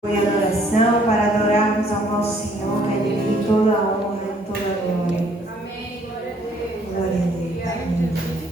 Foi adoração para adorarmos ao nosso Senhor, que é de toda a honra e toda a glória. Amém. Glória a Deus. Glória a Deus. Amém.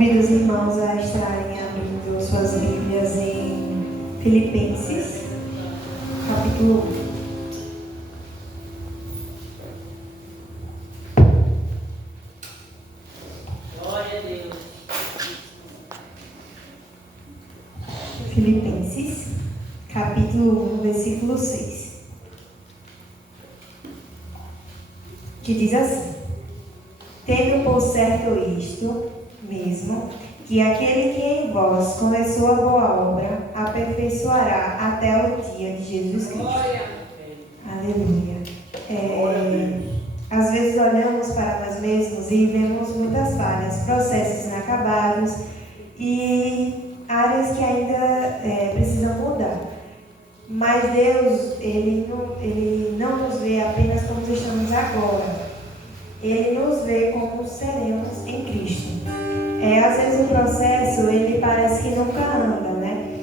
Convido os irmãos a estarem abrindo suas Bíblias em Filipenses, capítulo 1. Glória a Deus. Filipenses, capítulo 1, versículo 6. Que diz assim: tendo por certo isto mesmo, que aquele que em vós começou a boa obra, aperfeiçoará até o dia de Jesus Cristo. Glória. Aleluia. Às vezes olhamos para nós mesmos e vemos muitas falhas, processos inacabados e áreas que ainda precisam mudar. Mas Deus, Ele não nos vê apenas como estamos agora. Ele nos vê como seremos em Cristo. Às vezes o processo, ele parece que nunca anda, né?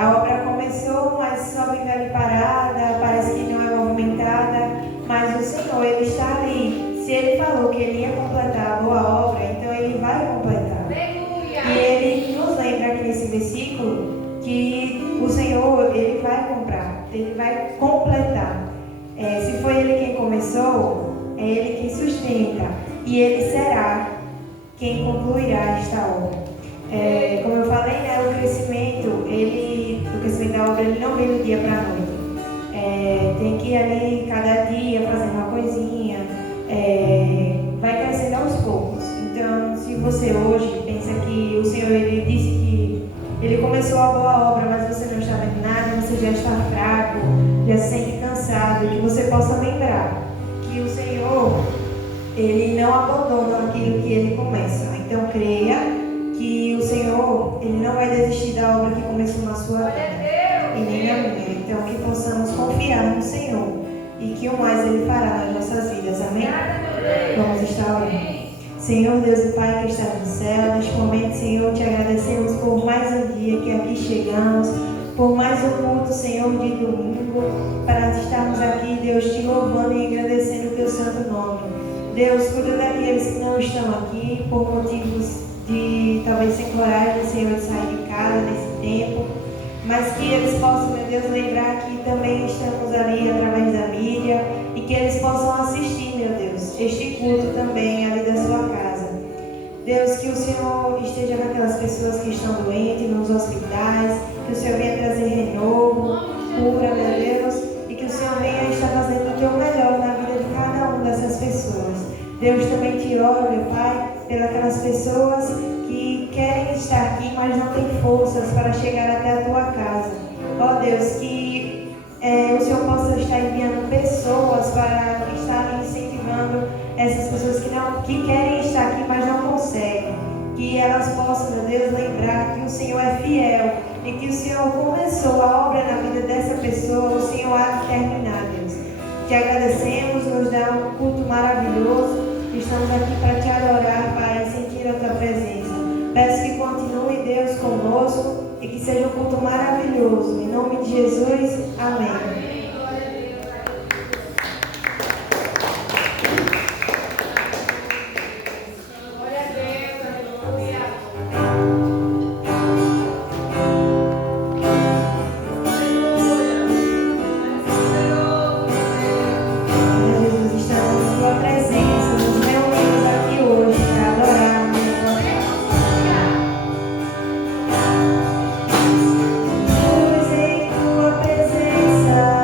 A obra começou, mas só vive ali parada, parece que não é movimentada, mas o Senhor, Ele está ali. Se Ele falou que Ele ia completar a boa obra, então Ele vai completar. Aleluia. E Ele nos lembra aqui nesse versículo que o Senhor, Ele vai comprar, Ele vai completar. Se foi Ele quem começou, é Ele quem sustenta, e Ele será quem concluirá esta obra. Como eu falei, né, o crescimento da obra, ele não vem do dia para a noite. Tem que ir ali cada dia fazendo uma coisinha, vai crescendo aos poucos. Então, se você hoje pensa que o Senhor, Ele disse que Ele começou a boa obra, mas você não está vendo nada, você já está fraco, já se sente cansado, que você possa lembrar que o Senhor, Ele não abandona aquilo que Ele começa. Então creia que o Senhor, Ele não vai desistir da obra que começou na sua vida, e nem na minha. Então que possamos confiar no Senhor e que o mais Ele fará nas nossas vidas. Amém? Vamos estar orando. Senhor Deus e Pai que está no céu, neste momento, Senhor, te agradecemos por mais um dia que aqui chegamos, por mais um culto, Senhor, de domingo, para estarmos aqui, Deus, te louvando e agradecendo o teu santo nome. Deus, cuida daqueles que não estão aqui por motivos de talvez sem coragem, Senhor, de sair de casa nesse tempo, mas que eles possam, meu Deus, lembrar que também estamos ali através da mídia e que eles possam assistir, meu Deus, este culto também ali da sua casa. Deus, que o Senhor esteja com aquelas pessoas que estão doentes nos hospitais, que o Senhor venha trazer renovo, cura, meu Deus, e que o Senhor venha estar fazendo o teu melhor na vida de cada uma dessas pessoas. Deus, também te oro, meu Pai, pelas pessoas que querem estar aqui, mas não têm forças para chegar até a tua casa. Ó Deus, que o Senhor possa estar enviando pessoas para estar incentivando essas pessoas que querem estar aqui, mas não conseguem. Que elas possam, meu Deus, lembrar que o Senhor é fiel e que o Senhor começou a obra na vida dessa pessoa, o Senhor há de terminar, Deus. Te agradecemos, nos dá um culto maravilhoso. Estamos aqui para te adorar, Pai, e sentir a tua presença. Peço que continue, Deus, conosco e que seja um culto maravilhoso. Em nome de Jesus, amém. Pois em tua presença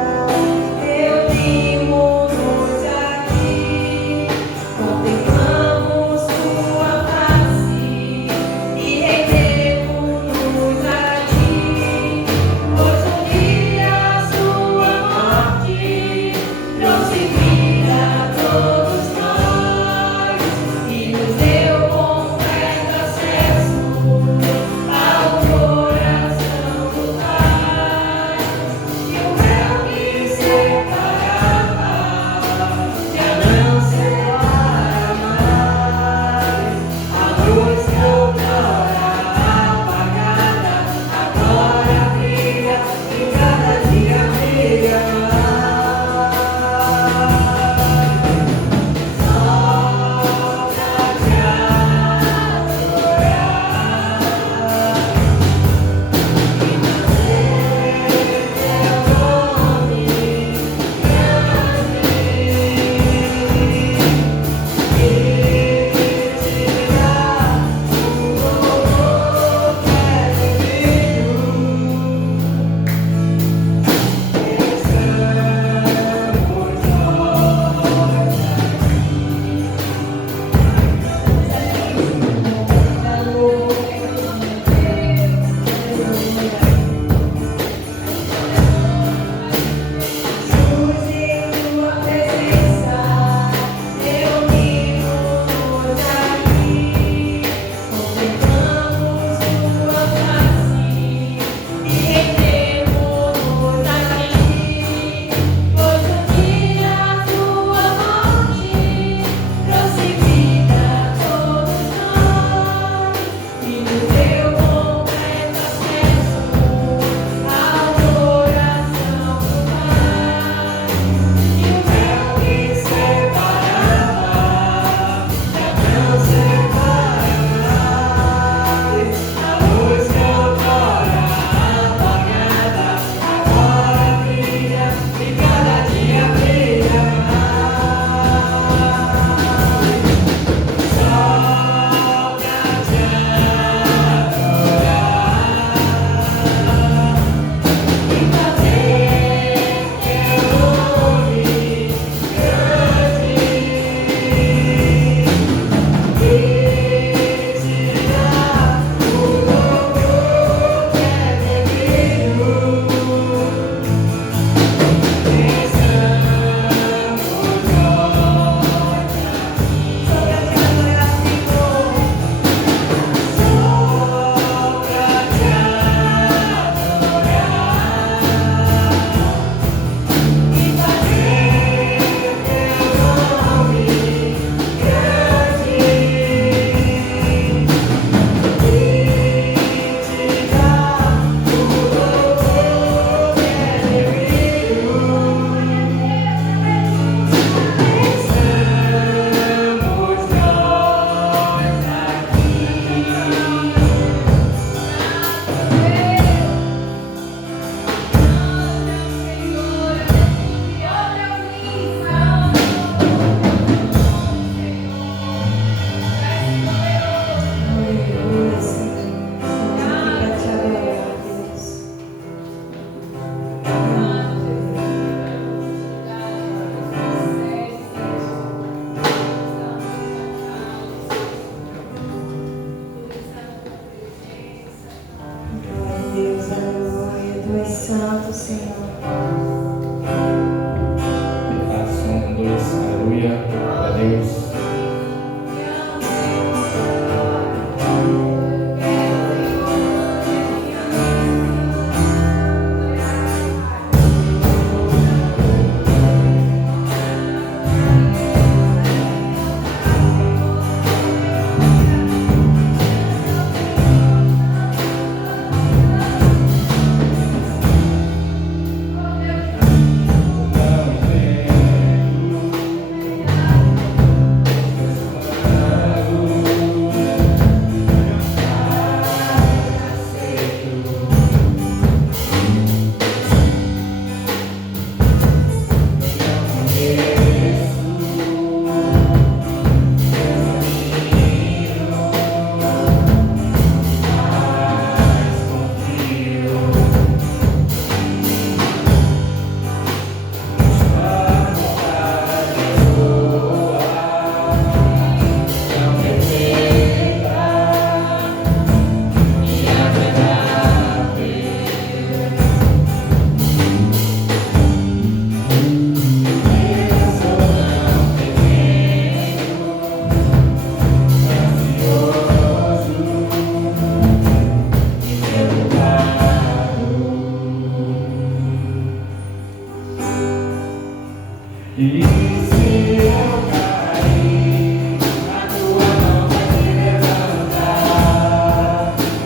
E se eu cair, a tua mão vai me levantar,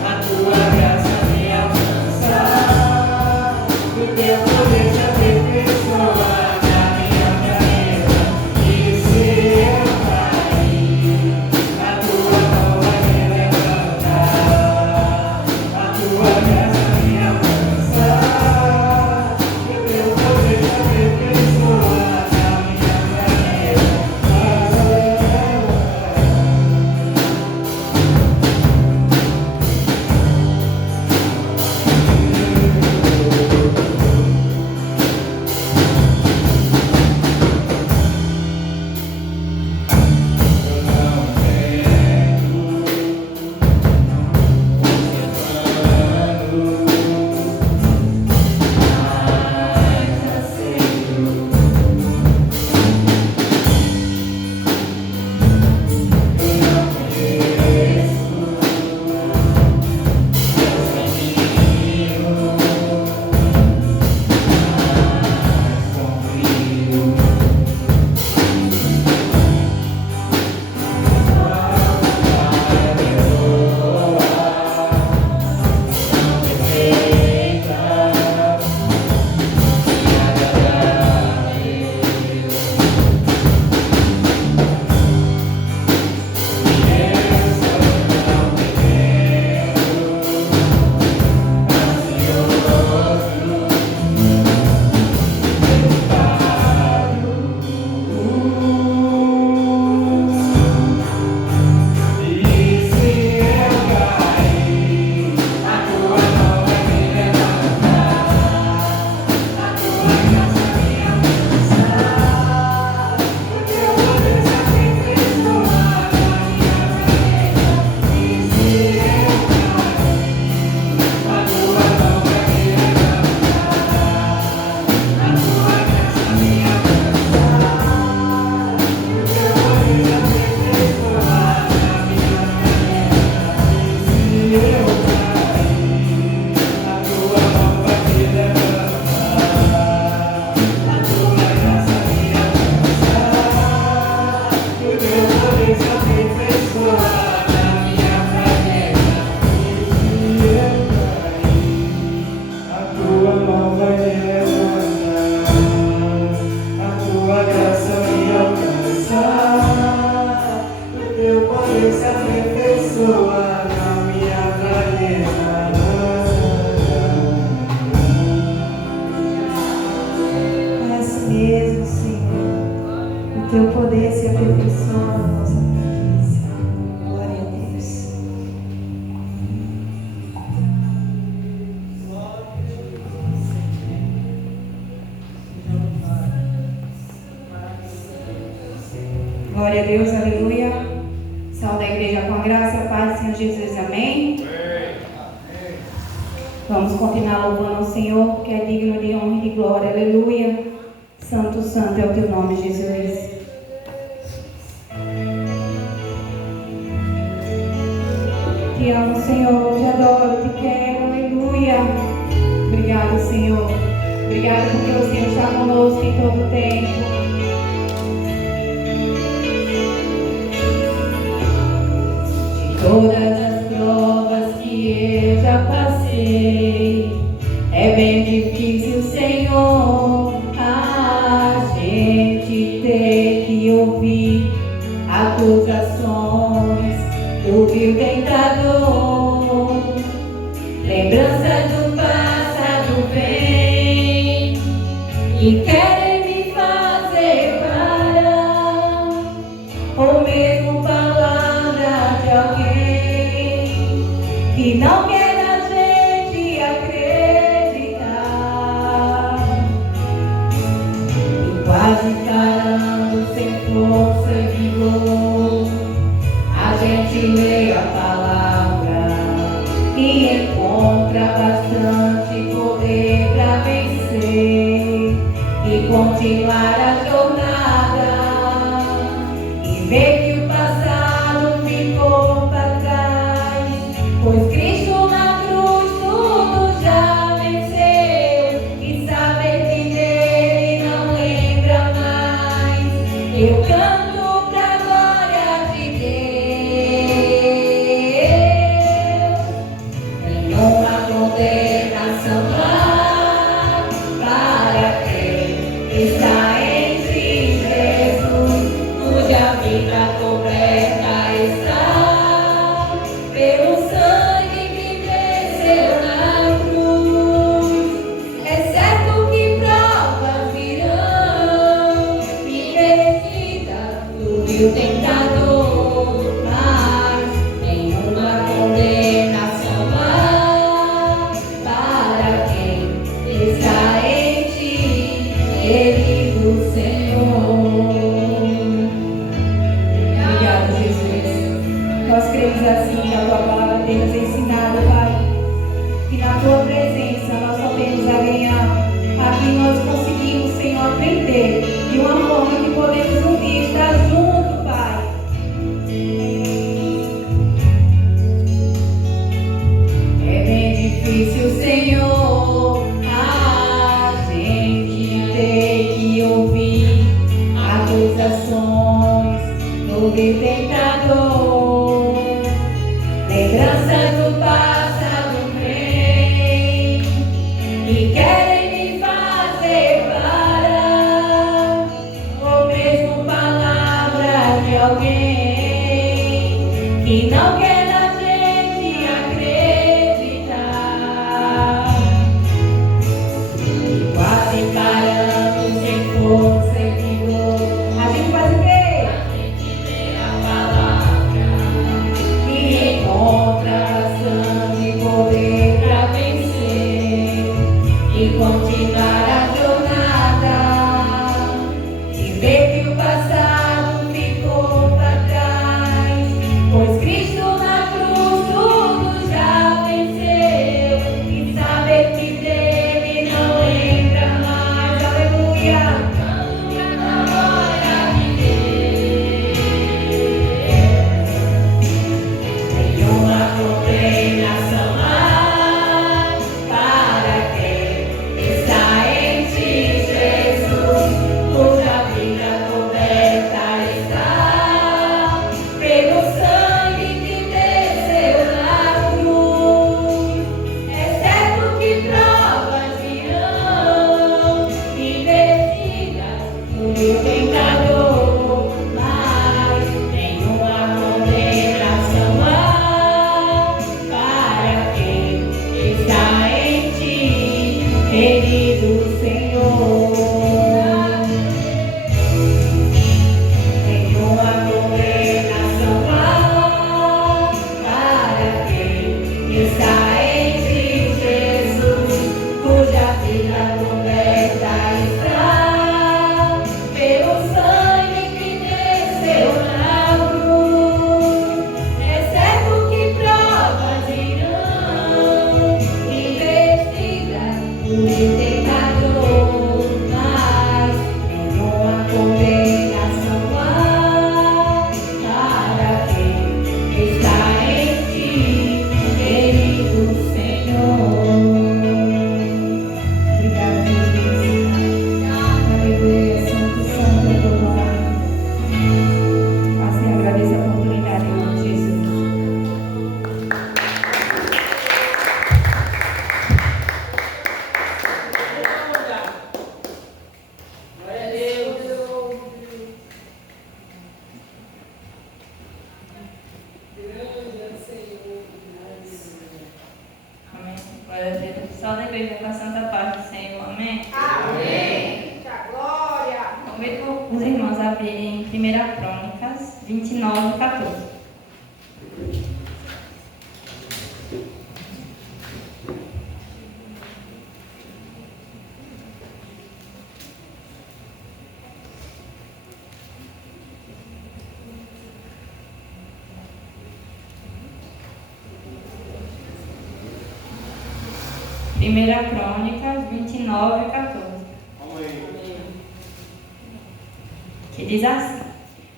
a tua graça me alcançar, o teu poder se aperfeiçoa na minha fraqueza. E se eu cair, a tua mão vai me levantar, a tua graça me alcançar, o teu poder se aperfeiçoa na minha fraqueza. É assim mesmo, Senhor. O teu poder se aperfeiçoa na nossa fraqueza. Glória a Deus. Glória a Deus, aleluia. Salve a igreja com a graça e a paz do Senhor Jesus, amém. Vamos continuar louvando ao Senhor, que é digno de honra e de glória, aleluia. Santo, santo é o teu nome, Jesus. Te amo, Senhor, te adoro, te quero, aleluia. Obrigado, Senhor. Obrigado porque o Senhor está conosco em todo o tempo. Todas as provas que eu já passei, é bem difícil, Senhor, a gente ter que ouvir acusações do vil tentador. Lembranças do passado vêm e querem me fazer parar, ou mesmo palavra de alguém que não quer a gente acreditar, e quase parando sem força e vigor, a gente lê a palavra e encontra bastante poder para vencer e continuar a jornada, e ver que o passado ficou para trás, pois Cristo na cruz tudo já venceu, e saber que dele não lembra mais. canto pra glória de Deus. Nenhuma condenação há para quem está em Jesus, cuja vida coberta está pelo sangue que desceu na cruz. É certo que provas virão investidas do vil tentador, mas nenhuma condenação há para quem está em ti, querido Senhor. Obrigado, Jesus. Nós cremos assim que a tua palavra tem nos ensinado, Pai, que na tua presença nós só temos a ganhar. Aqui nós conseguimos, Senhor, aprender de uma forma que podemos um dia estar junto, Pai. É bem difícil, Senhor, a gente ter que ouvir acusações do vil tentador. Lembranças do passado vêm e querem me fazer parar, ou mesmo palavras de alguém que não quer a gente acreditar. E quase parando sem força e vigor, a gente faz o quê? Encontra bastante poder pra vencer e continuar a jornada, e ver que o passado ficou pra trás, pois Cristo na cruz tudo já venceu, e saber que dele não entra mais. Aleluia! Nenhuma condenação há para quem está em ti, Jesus, cuja vida coberta está pelo sangue que desceu na cruz. É certo que provas virão investidas no vil tentador, mas nenhuma condenação há para quem está em ti, querido Senhor. Nenhuma condenação há para quem está em ti, Jesus, cuja vida coberta está pelo sangue que desceu na cruz. É certo que provas irão investidas do vil tentador, mas nenhuma condenação há para quem está em ti, querido Senhor. Obrigada, Jesus. Aleluia, santo, santo é teu nome. Assim agradeço a oportunidade, em nome de Jesus. Glória a Deus. Amém. Glória a Deus. Só da igreja com a santa paz do Senhor. Amém. Amém. Glória. Convido os irmãos a abrirem 1 Crônicas 29, 14. Primeira Crônicas 29, 14. Que diz assim: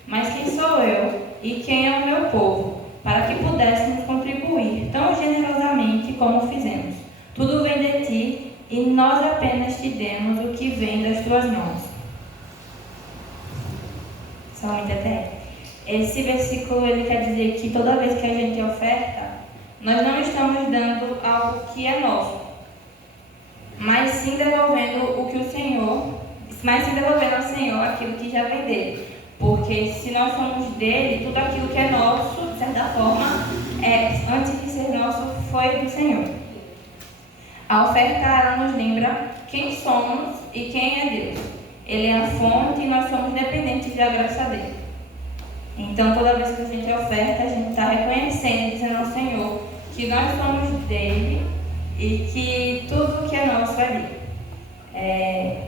Mas quem sou eu e quem é o meu povo, para que pudéssemos contribuir tão generosamente como fizemos? Tudo vem de ti, e nós apenas te demos o que vem das tuas mãos. somente eterna. Esse versículo ele quer dizer que toda vez que a gente oferta, nós não estamos dando algo que é nosso, mas sim devolvendo o que o Senhor, mas sim devolvendo ao Senhor aquilo que já vem dele. Porque se nós somos dele, tudo aquilo que é nosso, de certa forma, antes de ser nosso, foi do Senhor. A oferta, ela nos lembra quem somos e quem é Deus. Ele é a fonte e nós somos dependentes da graça dele. Então, toda vez que a gente oferta, a gente está reconhecendo, dizendo ao Senhor que nós somos dele e que tudo que é nosso é dele.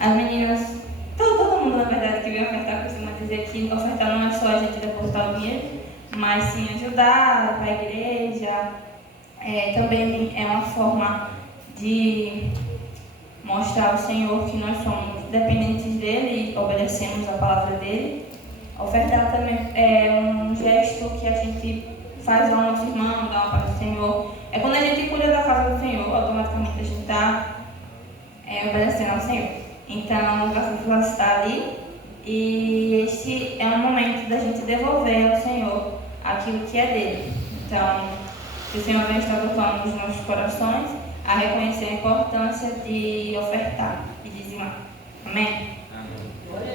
As meninas, todo mundo, na verdade, que vem ofertar, costuma dizer que ofertar não é só a gente depositar o dinheiro, mas sim ajudar para a igreja. Também é uma forma de mostrar ao Senhor que nós somos dependentes dele e obedecemos a palavra dele. Ofertar também é um gesto que a gente faz ao nosso irmão, dá uma para o Senhor. É quando a gente cuida da casa do Senhor, automaticamente a gente está obedecendo ao Senhor. Então, o capítulo está ali e este é um momento da gente devolver ao Senhor aquilo que é dele. Então, que o Senhor vem estar tocando nos nossos corações a reconhecer a importância de ofertar e dizimar. Amém?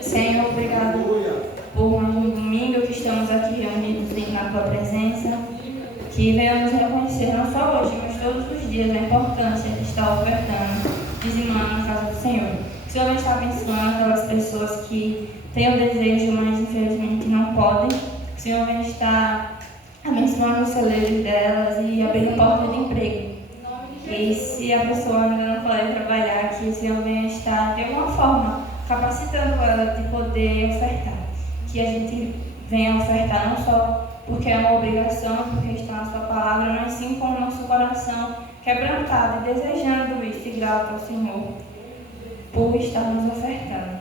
Senhor, obrigado por mais um domingo que estamos aqui reunidos na Tua presença, que venhamos reconhecer não só hoje, mas todos os dias a importância de estar ofertando, dizimando na casa do Senhor. Que o Senhor venha estar abençoando aquelas pessoas que têm o desejo, mas infelizmente não podem. Que o Senhor venha estar abençoando os celeiros delas e abrindo portas de emprego. E se a pessoa ainda não pode trabalhar, que o Senhor venha estar de alguma forma capacitando ela de poder ofertar. Que a gente venha ofertar não só porque é uma obrigação, porque está na sua palavra, mas sim com o nosso coração quebrantado e desejando isso e grato ao Senhor por estar nos ofertando.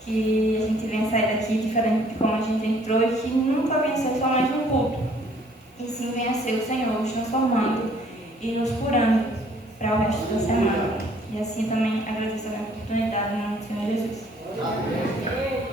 Que a gente venha sair daqui diferente de como a gente entrou e que nunca venha ser só mais um culto, e sim venha ser o Senhor nos transformando e nos curando para o resto da semana. E assim também agradeço a minha oportunidade no nome do Senhor Jesus. Amém.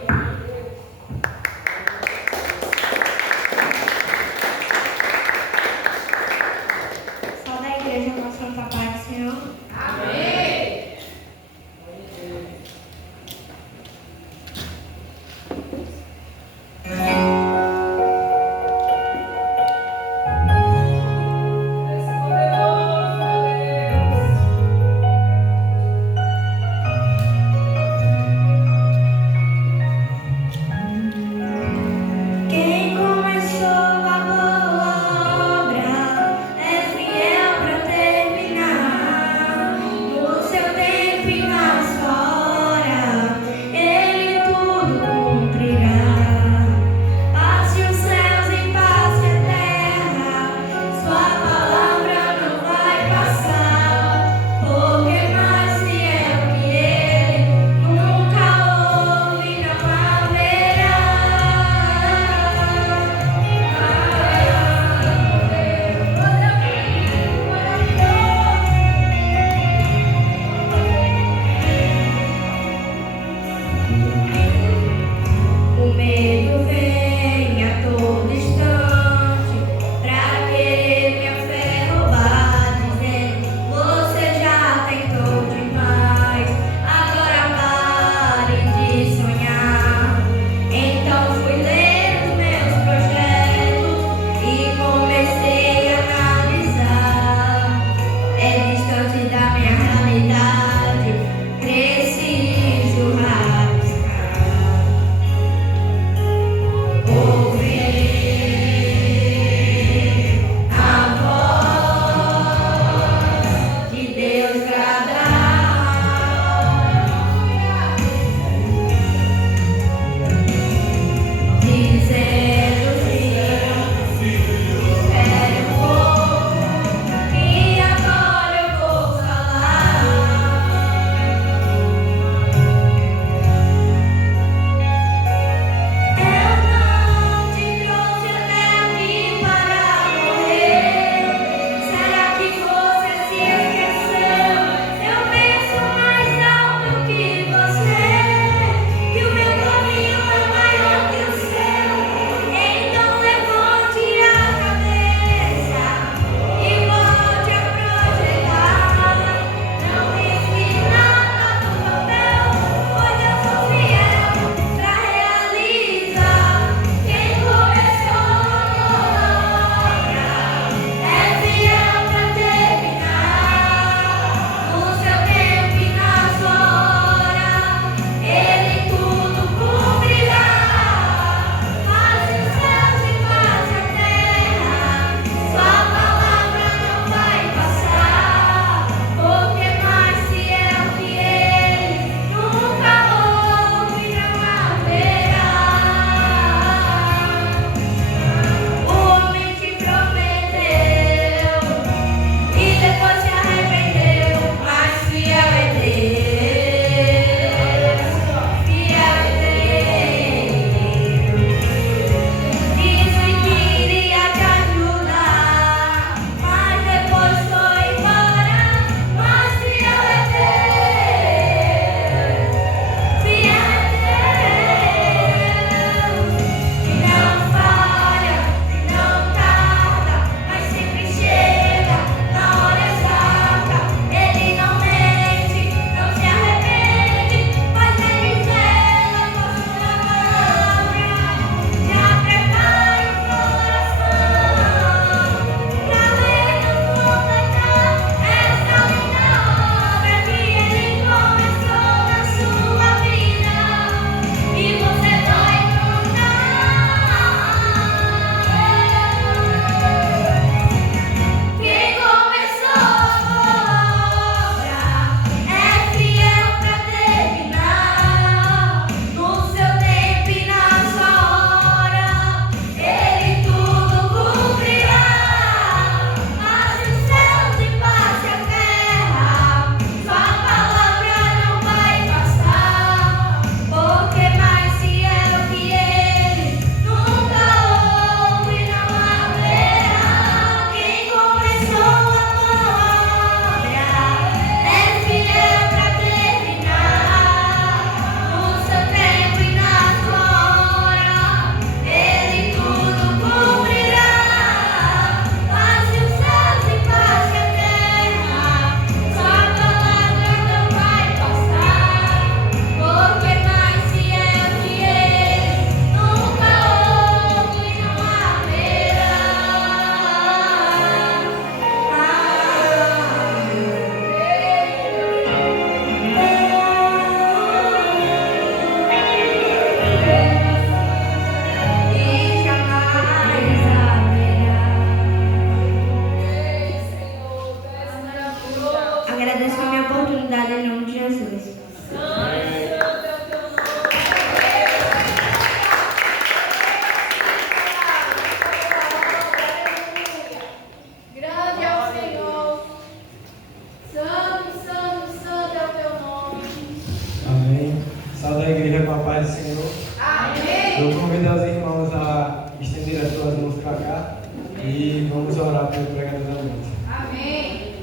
Salve a igreja com a paz do Senhor. Amém. Eu convido os irmãos a estender as suas mãos para cá e vamos orar pelo pregador da noite. Amém.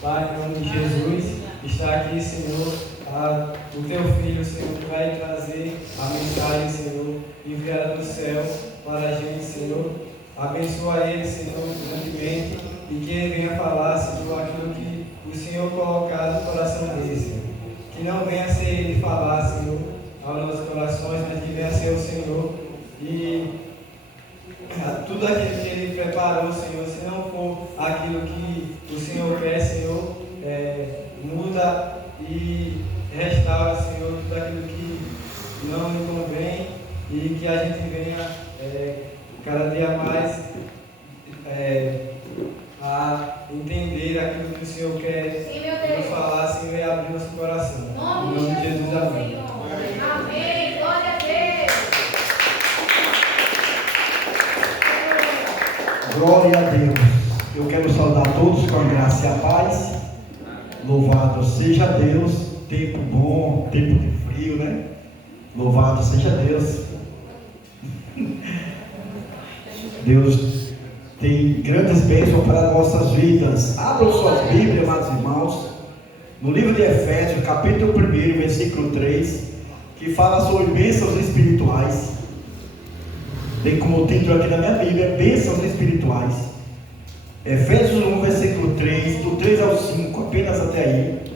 Pai, em nome de Jesus, está aqui, Senhor, o teu filho, Senhor, que vai trazer a mensagem, Senhor, enviada do céu para a gente, Senhor. Abençoa ele, Senhor, grandemente, e que ele venha falar, Senhor, aquilo que o Senhor colocar no coração dele, Senhor. Que não venha ser ele falar, Senhor, aos nossos corações, mas que venha ser o Senhor. E tudo aquilo que ele preparou, Senhor, se não for aquilo que o Senhor quer, Senhor, muda e restaura, Senhor, tudo aquilo que não nos convém e que a gente venha cada dia mais a entender aquilo que o Senhor quer nos falar, Senhor, e abrir nosso coração. Em nome de Jesus, amém. Amém. Glória a Deus. Glória a Deus. Eu quero saudar todos com a graça e a paz. Louvado seja Deus. Tempo bom, tempo de frio, né? Louvado seja Deus. Deus tem grandes bênçãos para nossas vidas. Abram suas Bíblias, amados irmãos, no livro de Efésios, capítulo 1, versículo 3, que fala sobre bênçãos espirituais. Tem como título aqui na minha Bíblia, bênçãos espirituais. Efésios 1, versículo 3, do 3 ao 5, apenas até aí.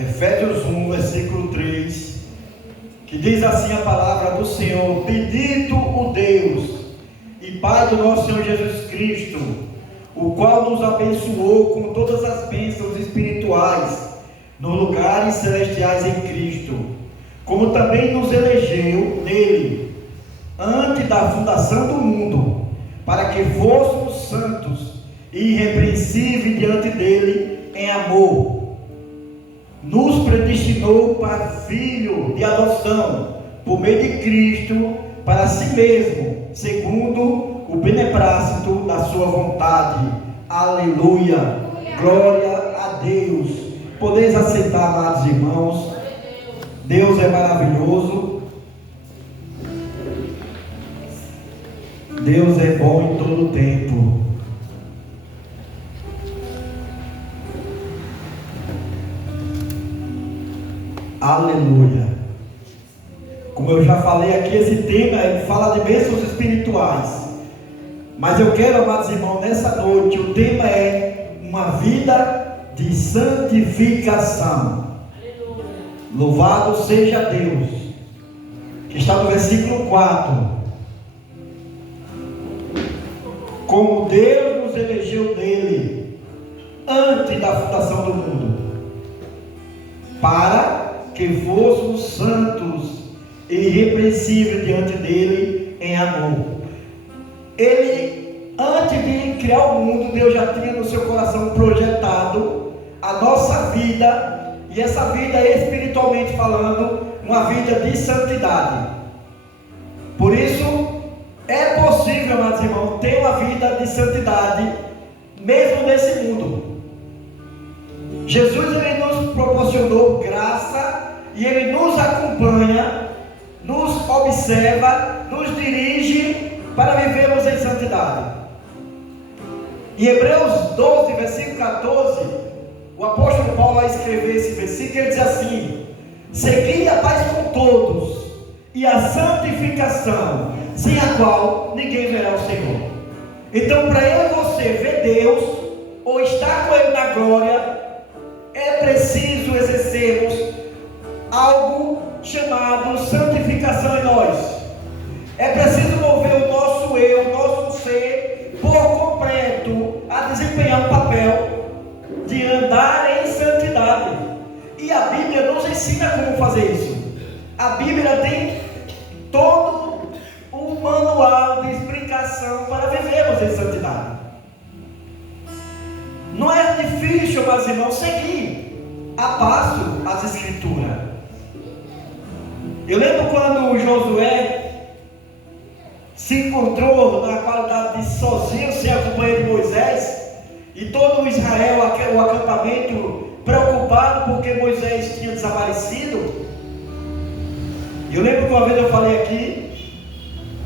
Efésios 1, versículo 3, que diz assim a palavra do Senhor: bendito o Deus e Pai do nosso Senhor Jesus Cristo, o qual nos abençoou com todas as bênçãos espirituais nos lugares celestiais em Cristo, como também nos elegeu nele, antes da fundação do mundo, para que fôssemos santos e irrepreensíveis diante dele em amor. Nos predestinou para filho de adoção, por meio de Cristo, para si mesmo, segundo o beneplácito da sua vontade. Aleluia! Glória a Deus! Podeis aceitar, amados irmãos. Deus é maravilhoso. Deus é bom em todo o tempo. Aleluia. Como eu já falei aqui, esse tema fala de bênçãos espirituais. Mas eu quero, amados irmãos, nessa noite, o tema é uma vida de santificação. Aleluia. Louvado seja Deus. Que está no versículo 4. Como Deus nos elegeu nele, antes da fundação do mundo, para que fôssemos santos e irrepreensíveis diante dele em amor. Ele, antes de criar o mundo, Deus já tinha no seu coração projetado a nossa vida, e essa vida, espiritualmente falando, uma vida de santidade. Por isso, é possível, amados irmãos, ter uma vida de santidade, mesmo nesse mundo. Jesus, ele nos proporcionou graça, e ele nos acompanha, nos observa, nos dirige para vivermos em santidade. Em Hebreus 12, versículo 14, o apóstolo Paulo vai escrever esse versículo, ele diz assim: segui a paz com todos e a santificação, sem a qual ninguém verá o Senhor. Então, para eu e você ver Deus, ou estar com Ele na glória, é preciso exercermos algo chamado santificação em nós. É preciso mover o nosso eu, o nosso ser, por completo, a desempenhar um papel de andar em santidade. E a Bíblia nos ensina como fazer isso. A Bíblia tem todo um manual de explicação para vivermos em santidade. Não é difícil, meus irmãos, seguir a passo as Escrituras. Eu lembro quando Josué se encontrou na qualidade de sozinho, sem a companhia de Moisés, e todo o Israel, o acampamento, preocupado porque Moisés tinha desaparecido. Eu lembro que uma vez eu falei aqui,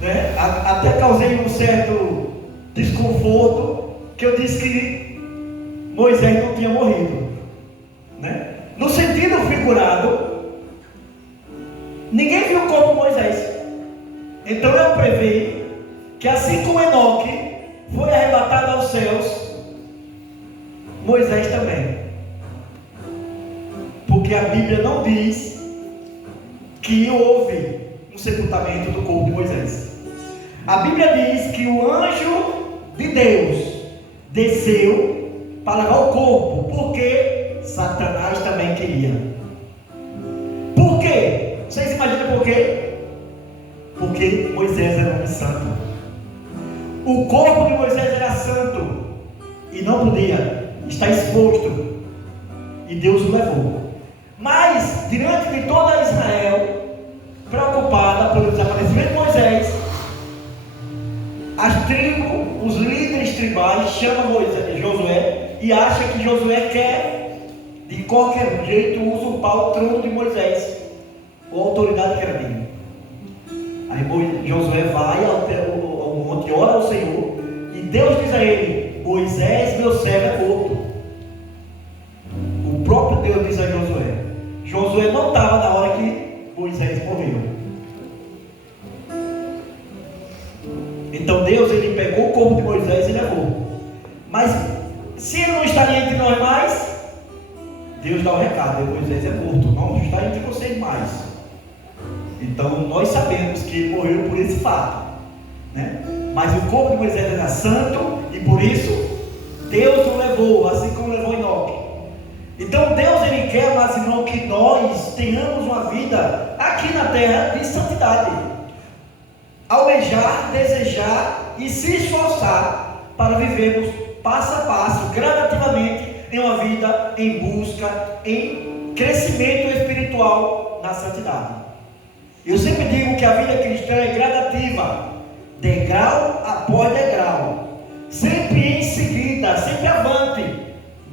né, até causei um certo desconforto, que eu disse que Moisés não tinha morrido, né? No sentido figurado, ninguém viu o corpo de Moisés. Então eu previ que assim como Enoque foi arrebatado aos céus, Moisés também. Porque a Bíblia não diz que houve um sepultamento do corpo de Moisés. A Bíblia diz que o anjo de Deus desceu para levar o corpo, porque Satanás também queria. Por quê? Vocês imaginam por quê? Porque Moisés era um homem santo. O corpo de Moisés era santo e não podia estar exposto, e Deus o levou. Mas, diante de toda Israel, preocupada pelo desaparecimento de Moisés, as tribos, os líderes tribais chamam Josué e acham que Josué quer, de qualquer jeito, usurpar o trono de Moisés, ou a autoridade que era dele. Aí Josué vai ao monte, ora ao Senhor, e Deus diz a ele: Moisés, meu servo, é morto. O próprio Deus diz a Josué. Josué não estava na hora que Moisés morreu. Então Deus, ele pegou o corpo de Moisés e levou. Mas se ele não estaria entre nós mais, Deus dá o recado: Moisés é morto, não está entre vocês mais. Então nós sabemos que ele morreu por esse fato, né? Mas o corpo de Moisés era santo, e por isso Deus o levou, assim como levou Enoque. Então Deus, ele quer, mas irmão, que nós tenhamos uma vida aqui na terra de santidade, almejar, desejar e se esforçar para vivermos passo a passo, gradativamente, em uma vida em busca, em crescimento espiritual na santidade. Eu sempre digo que a vida cristã é gradativa, degrau após degrau, sempre em seguida, sempre avante,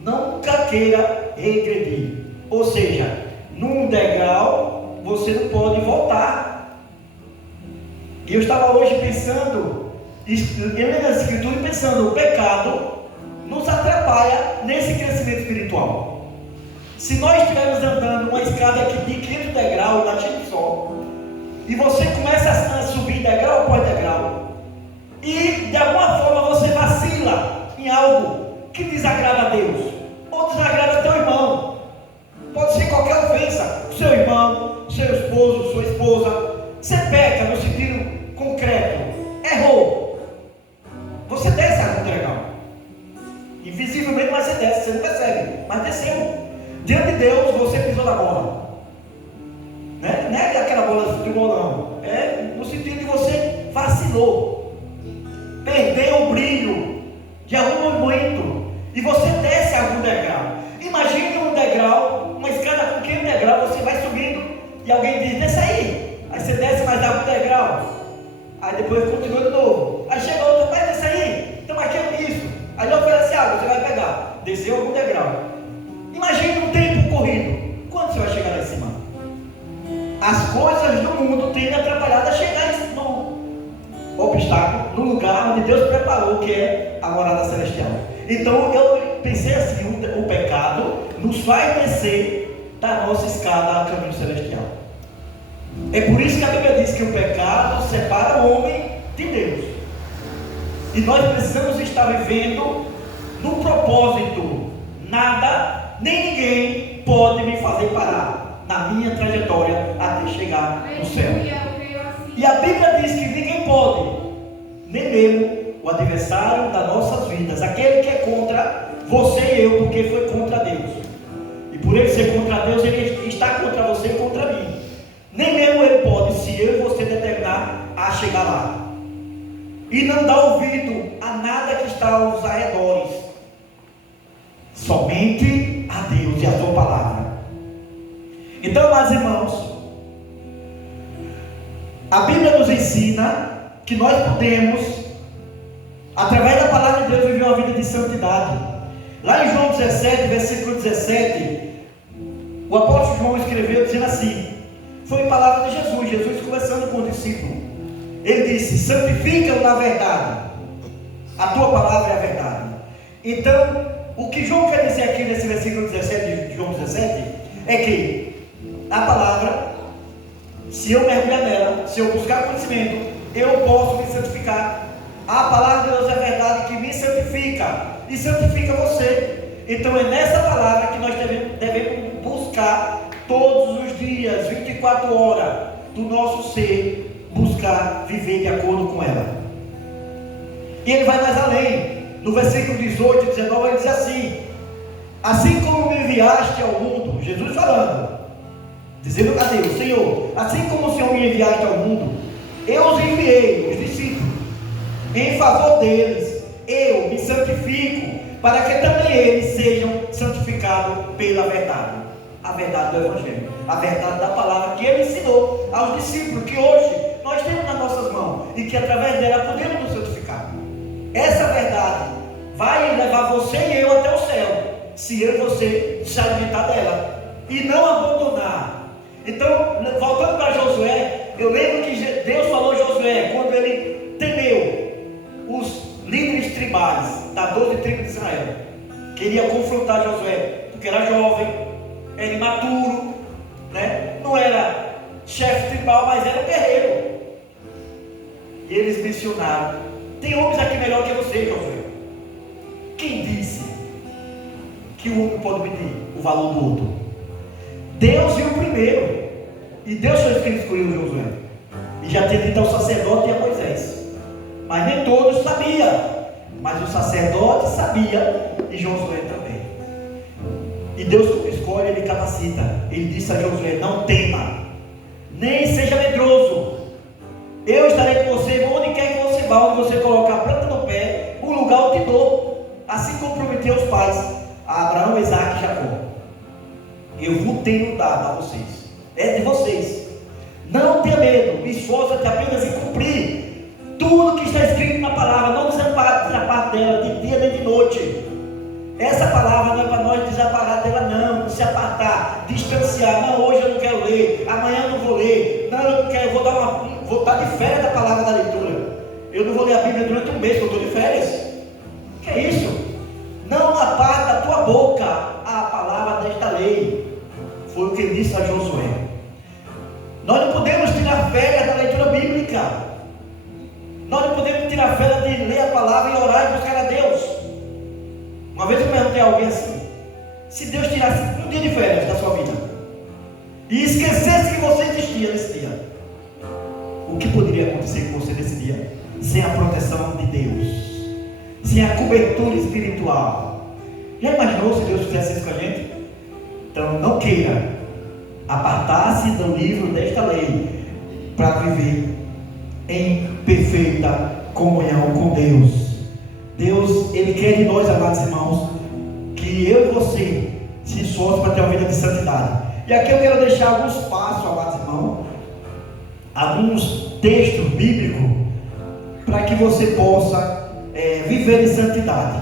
nunca queira regredir. Ou seja, num degrau você não pode voltar. E eu estava hoje pensando, lendo as escrituras, pensando: o pecado nos atrapalha nesse crescimento espiritual. Se nós estivermos andando uma escada aqui de 500 degraus, na cheia de sol, e você começa a subir degrau após degrau, e de alguma forma você vacila em algo que desagrada a Deus, ou desagrada teu irmão, pode ser qualquer ofensa, seu irmão, seu esposo, sua esposa, você peca no sentido concreto, errou, você desce algum degrau, invisivelmente, mas você desce, você não percebe, mas desceu. Diante de Deus você pisou na bola. Não é aquela bola de futebol, não. É no sentido de você vacilou, perdeu o brilho de algum momento, e você desce algum degrau. Imagine um degrau, uma escada com 500 degraus, você vai subindo e alguém diz: desce aí. Aí você desce mais algum degrau, aí depois continua de novo. Aí chega outro: vai, desce aí, estamos aqui, isso. Aí ele oferece água, você vai pegar, desceu algum degrau. Imagine um tempo corrido, quando você vai chegar lá em cima? As coisas do mundo tendem atrapalhado a chegar no obstáculo, no lugar onde Deus preparou, que é a morada celestial. Então eu pensei assim: o pecado nos faz descer da nossa escada ao caminho celestial. É por isso que a Bíblia diz que o pecado separa o homem de Deus. E nós precisamos estar vivendo no propósito. Nada, nem ninguém pode me fazer parar na minha trajetória até chegar no céu. E a Bíblia diz que ninguém pode, nem mesmo o adversário das nossas vidas, aquele que é contra você e eu, porque foi contra Deus. E por ele ser contra Deus, ele está contra você e contra mim. Nem mesmo ele pode, se eu e você determinar a chegar lá. E não dar ouvido a nada que está aos arredores. Somente a Deus e a sua palavra. Então, meus irmãos, a Bíblia nos ensina que nós podemos, através da palavra de Deus, viver uma vida de santidade. Lá em João 17, versículo 17, o apóstolo João escreveu dizendo assim, foi palavra de Jesus conversando com o discípulo. Ele disse, santifica-o na verdade, a tua palavra é a verdade. Então, o que João quer dizer aqui nesse versículo 17 de João 17, é que a palavra, se eu mergulhar nela, se eu buscar conhecimento, eu posso me santificar. A palavra de Deus é verdade que me santifica e santifica você. Então é nessa palavra que nós devemos buscar todos os dias, 24 horas do nosso ser, buscar viver de acordo com ela. E ele vai mais além. No versículo 18 e 19 ele diz assim como me enviaste ao mundo, Jesus falando, dizendo a Deus, Senhor, assim como o Senhor me enviaste ao mundo, eu os enviei, os discípulos, em favor deles, eu me santifico, para que também eles sejam santificados pela verdade, a verdade do Evangelho, a verdade da palavra que ele ensinou aos discípulos, que hoje nós temos nas nossas mãos, e que através dela podemos nos santificar. Essa verdade vai levar você e eu até o céu, se eu e você se alimentar dela, e não abandonar. Então, voltando para Josué, eu lembro que Deus falou a Josué, quando ele temeu os líderes tribais das 12 tribos de Israel, queria confrontar Josué, porque era jovem, era imaturo, né? Não era chefe tribal, mas era guerreiro. E eles mencionaram, tem homens aqui melhor que você, Josué. Quem disse que o homem pode medir o valor do outro? Deus viu primeiro, e Deus foi quem escolheu Josué, e já tinha dito ao sacerdote e a Moisés, mas nem todos sabiam, mas o sacerdote sabia, e Josué também. E Deus, quando escolhe, ele capacita. Ele disse a Josué, não tema, nem seja medroso, eu estarei com você onde quer que você vá, onde você colocar a planta no pé, o lugar eu te dou, assim como prometeu aos pais, a Abraão, Isaac e Jacó. Eu vos tenho dado a vocês, é de vocês. Não tenha medo, esforça-te apenas em cumprir tudo que está escrito na palavra, não desaparte dela de dia nem de noite. Essa palavra não é para nós desaparar dela, não se apartar, distanciar. Não, hoje eu não quero ler, amanhã eu não vou ler, não, eu não quero, vou estar de férias da palavra da leitura. Eu não vou ler a Bíblia durante um mês, porque eu estou de férias. Que é isso? Não aparta da tua boca a palavra desta lei. Foi o que ele disse a Josué. Nós não podemos tirar férias da leitura bíblica. Nós não podemos tirar férias de ler a palavra e orar e buscar a Deus. Uma vez eu perguntei a alguém assim, se Deus tirasse um dia de férias da sua vida e esquecesse que você existia nesse dia, o que poderia acontecer com você nesse dia? Sem a proteção de Deus, sem a cobertura espiritual. Já imaginou se Deus fizesse isso com a gente? Então não queira apartar-se do livro desta lei para viver em perfeita comunhão com Deus. Deus, Ele quer de nós, amados irmãos, que eu e você se esforce para ter uma vida de santidade. E aqui eu quero deixar alguns passos, amados irmãos, alguns textos bíblicos, para que você possa viver em santidade.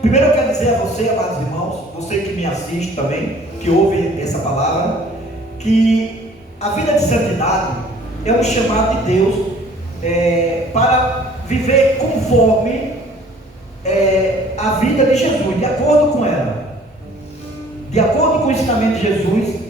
Primeiro eu quero dizer a você, amados irmãos, você que me assiste também, que ouve essa palavra, que a vida de santidade é um chamado de Deus para viver conforme a vida de Jesus, de acordo com ela, de acordo com o ensinamento de Jesus.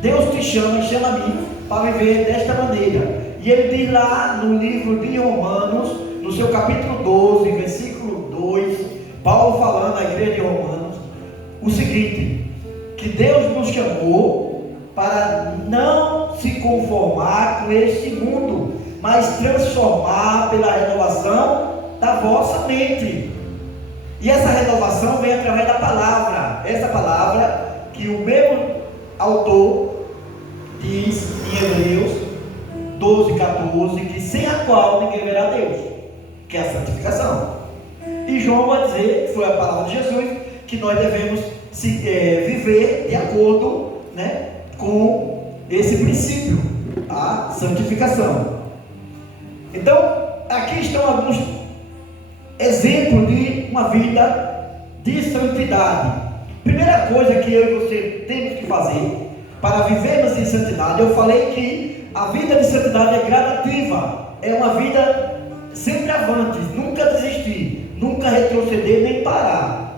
Deus te chama e chama a mim para viver desta maneira. E ele diz lá no livro de Romanos, no seu capítulo 12, versículo 2, Paulo falando à igreja de Romanos, o seguinte, que Deus nos chamou para não se conformar com este mundo, mas transformar pela renovação da vossa mente. E essa renovação vem através da palavra, essa palavra que o mesmo autor diz em Hebreus 12:14, que sem a qual ninguém verá Deus, que é a santificação. E João vai dizer, que foi a palavra de Jesus, que nós devemos viver de acordo, né, com esse princípio, a santificação. Então, aqui estão alguns exemplos de uma vida de santidade. Primeira coisa que eu e você temos que fazer para vivermos em santidade, eu falei que a vida de santidade é gradativa, é uma vida sempre avante, nunca desistir, nunca retroceder nem parar.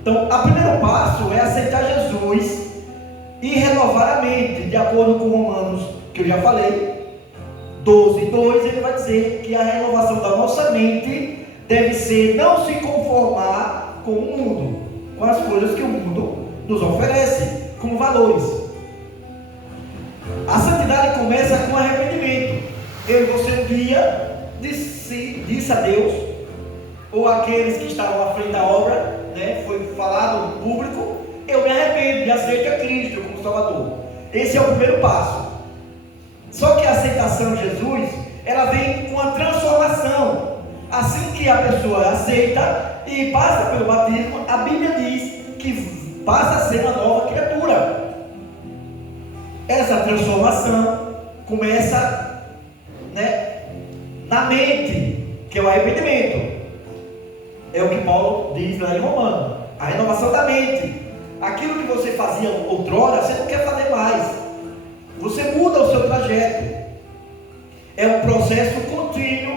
Então, o primeiro passo é aceitar Jesus e renovar a mente, de acordo com Romanos, que eu já falei, 12:2, ele vai dizer que a renovação da nossa mente deve ser não se conformar com o mundo, com as coisas que o mundo nos oferece, como valores. A santidade começa com arrependimento. Eu e você um dia disse a Deus, ou aqueles que estavam à frente da obra, né, foi falado no público, eu me arrependo e aceito a Cristo como Salvador. Esse é o primeiro passo. Só que a aceitação de Jesus, ela vem com a transformação. Assim que a pessoa aceita e passa pelo batismo, a Bíblia diz que passa a ser uma nova criatura. Essa transformação começa, né, na mente, que é o arrependimento. É o que Paulo diz lá em Romanos, a renovação da mente. Aquilo que você fazia outrora, você não quer fazer mais. Você muda o seu trajeto. É um processo contínuo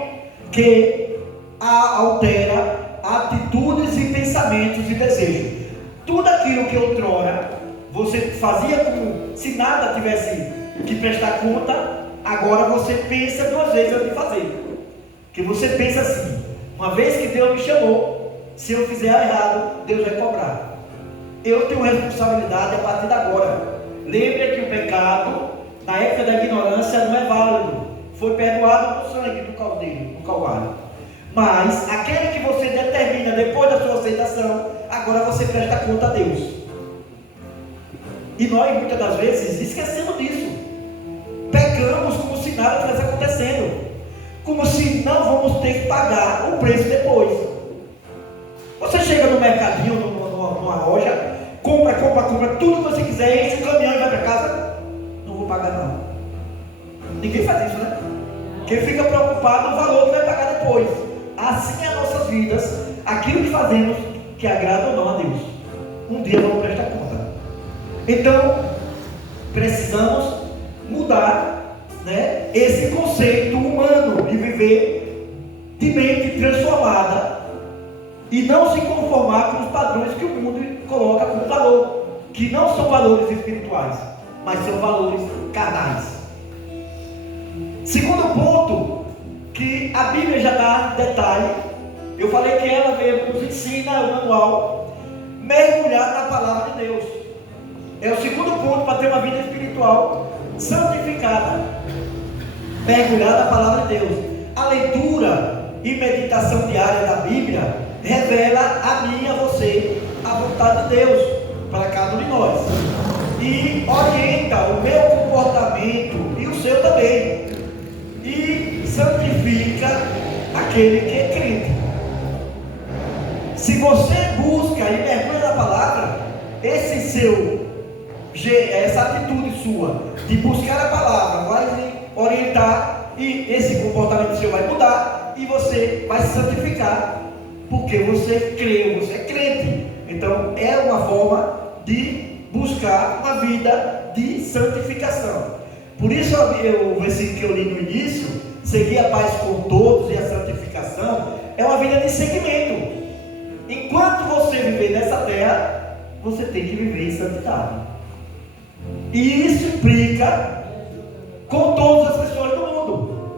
que altera atitudes e pensamentos e desejos. Tudo aquilo que outrora você fazia como se nada tivesse que prestar conta, agora você pensa 2 vezes antes de fazer. Que você pensa assim: uma vez que Deus me chamou, se eu fizer errado, Deus vai cobrar. Eu tenho responsabilidade a partir de agora. Lembre que o pecado, na época da ignorância, não é válido. Foi perdoado no sangue do Cordeiro, no Calvário. Mas aquele que você determina depois da sua aceitação, agora você presta conta a Deus. E nós muitas das vezes esquecemos disso. Pecamos como se nada estivesse acontecendo, como se não vamos ter que pagar o preço depois. Você chega no mercadinho, numa loja, compra tudo que você quiser, enche o caminhão e vai para casa. Não vou pagar não. Ninguém faz isso, né? Quem fica preocupado no valor que vai pagar depois. Assim é as nossas vidas, aquilo que fazemos, que agrada ou não a Deus. Um dia vamos prestar conta. Então, precisamos mudar, né, esse conceito humano de viver de mente transformada e não se conformar com os padrões que o mundo coloca como valor, que não são valores espirituais, mas são valores carnais. Segundo ponto, que a Bíblia já dá detalhe, eu falei que ela veio nos ensina o manual, mergulhar na palavra de Deus. É o segundo ponto para ter uma vida espiritual santificada. Mergulhar na palavra de Deus. A leitura e meditação diária da Bíblia revela a mim e a você a vontade de Deus para cada um de nós. E orienta o meu comportamento e o seu também. E santifica aquele que é crente. Se você busca e mergulha na palavra, essa atitude sua de buscar a palavra vai lhe orientar e esse comportamento seu vai mudar e você vai se santificar porque você crê, você é crente. Então é uma forma de buscar uma vida de santificação. Por isso o versículo que eu li no início, seguir a paz com todos e a santificação, é uma vida de seguimento. Enquanto você viver nessa terra, você tem que viver em santidade. E isso implica com todas as pessoas do mundo.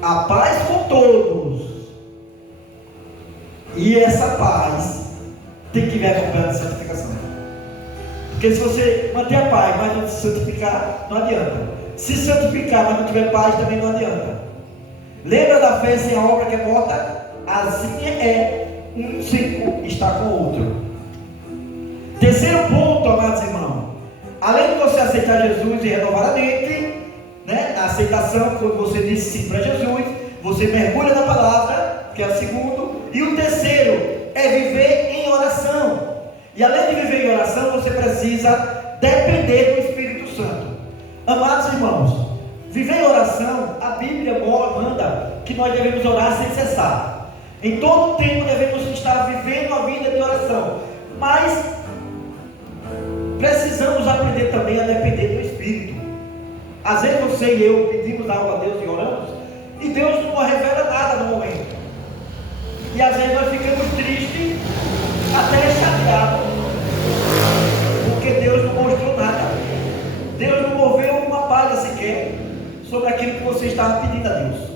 A paz com todos. E essa paz tem que vir acompanhada de santificação. Porque se você manter a paz, mas não se santificar, não adianta. Se santificar, mas não tiver paz, também não adianta. Lembra da fé sem a obra que é morta? Assim é um ciclo está com o outro. Terceiro ponto, amados irmãos, além de você aceitar Jesus e renovar a mente, né, a aceitação, quando você diz sim para Jesus, você mergulha na palavra, que é o segundo, e o terceiro é viver em oração. E além de viver em oração, você precisa depender do Espírito Santo. Amados irmãos, viver em oração, a Bíblia manda que nós devemos orar sem cessar. Em todo tempo devemos estar vivendo a vida de oração. Mas precisamos aprender também a depender do Espírito. Às vezes você e eu pedimos algo a Deus e oramos, e Deus não revela nada no momento. E às vezes nós ficamos tristes, até chateados, porque Deus não mostrou nada. Deus não moveu uma palha sequer sobre aquilo que você estava pedindo a Deus.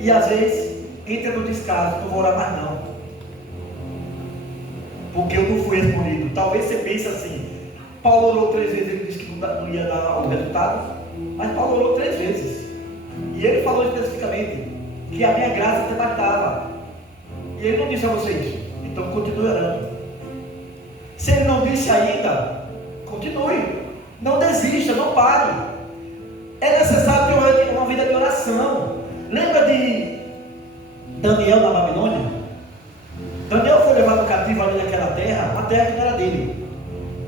E às vezes entra no descaso, não vou orar mais não, porque eu não fui respondido. Talvez você pense assim: Paulo orou 3 vezes, ele disse que não ia dar o resultado, mas Paulo orou 3 vezes, e ele falou especificamente que a minha graça te bastava, e ele não disse a você isso. Então continue orando. Se ele não disse ainda, continue, não desista, não pare. É necessário ter uma vida de oração. Lembra de Daniel na Babilônia? Daniel foi levado cativo ali naquela terra, uma terra que não era dele.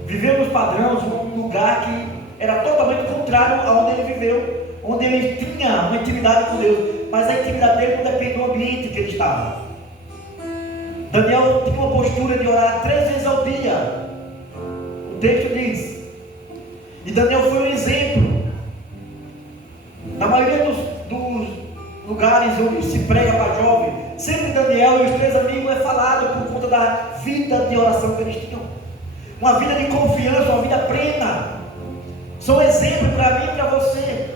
Viveu nos padrões, um lugar que era totalmente contrário a onde ele viveu, onde ele tinha uma intimidade com Deus, mas a intimidade dele não depende do ambiente que ele estava. Daniel tinha uma postura de orar 3 vezes ao dia. O texto diz. E Daniel foi um exemplo. Na maioria dos lugares onde se prega para jovem, sempre Daniel e os 3 amigos é falado por conta da vida de oração que eles tinham. Uma vida de confiança, uma vida plena. São exemplos para mim e para você.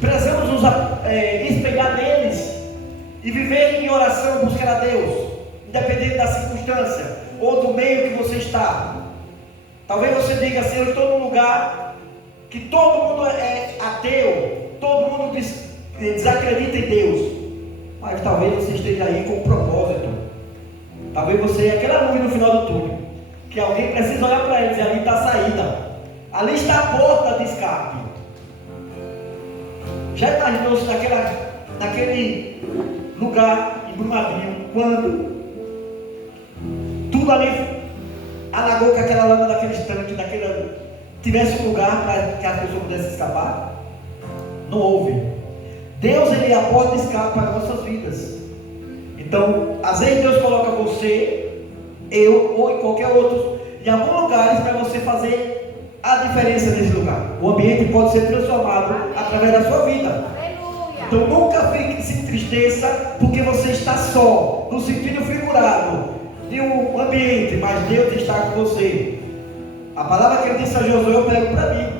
Precisamos nos espelhar neles e viver em oração, buscar a Deus, independente da circunstância ou do meio que você está. Talvez você diga assim: eu estou num lugar que todo mundo é ateu, todo mundo desacredita em Deus, mas talvez você esteja aí com um propósito. Talvez você é aquela luz no final do túnel, que alguém precisa olhar para ele e dizer: ali está a saída, ali está a porta de escape. Já imaginou-se naquele lugar em Brumadinho, quando tudo ali alagou com aquela lama daquele tanque, tivesse um lugar para que as pessoas pudessem escapar? Não houve. Deus, ele é a porta de escape para as nossas vidas. Então, às vezes Deus coloca você, eu ou em qualquer outro, em alguns lugares para você fazer a diferença nesse lugar. O ambiente pode ser transformado através da sua vida. Então nunca se entristeça porque você está só, no sentido figurado de um ambiente, mas Deus está com você. A palavra que ele disse a Josué eu pego para mim: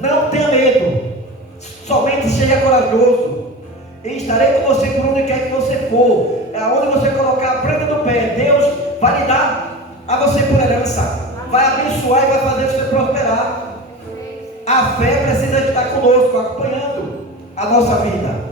não tenha medo, somente seja corajoso, e estarei com você por onde quer que você for. Aonde você colocar a planta do pé, Deus vai lhe dar a você por herança, vai abençoar e vai fazer você prosperar. A fé precisa estar conosco, acompanhando a nossa vida.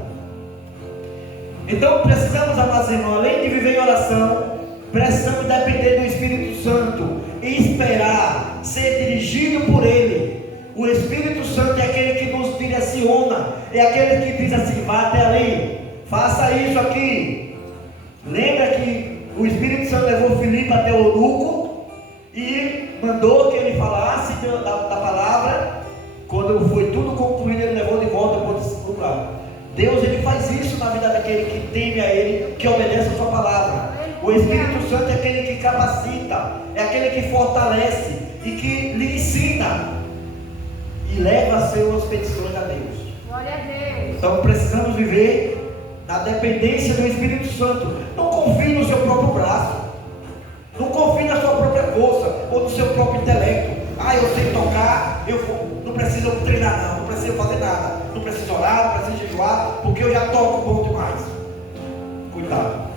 Então precisamos, amados irmãos, além de viver em oração, precisamos depender do Espírito Santo e esperar ser dirigido por Ele. O Espírito Santo é aquele que nos direciona, é aquele que diz assim: vá até ali, faça isso aqui. Lembra que o Espírito Santo levou Filipe até o eunuco e mandou que ele falasse da palavra. Quando foi tudo concluído, ele levou de volta para outro lugar. Deus, ele faz isso na vida daquele que teme a Ele, que obedece a sua palavra. O Espírito Santo é aquele que capacita, é aquele que fortalece e que lhe ensina e leva as suas petições a Deus. Glória a Deus. Então precisamos viver na dependência do Espírito Santo. Não confie no seu próprio braço, não confie na sua própria força ou no seu próprio intelecto. Eu sei tocar, não preciso treinar não preciso fazer nada, não preciso orar, não preciso jejuar, porque eu já toco bom demais. Cuidado,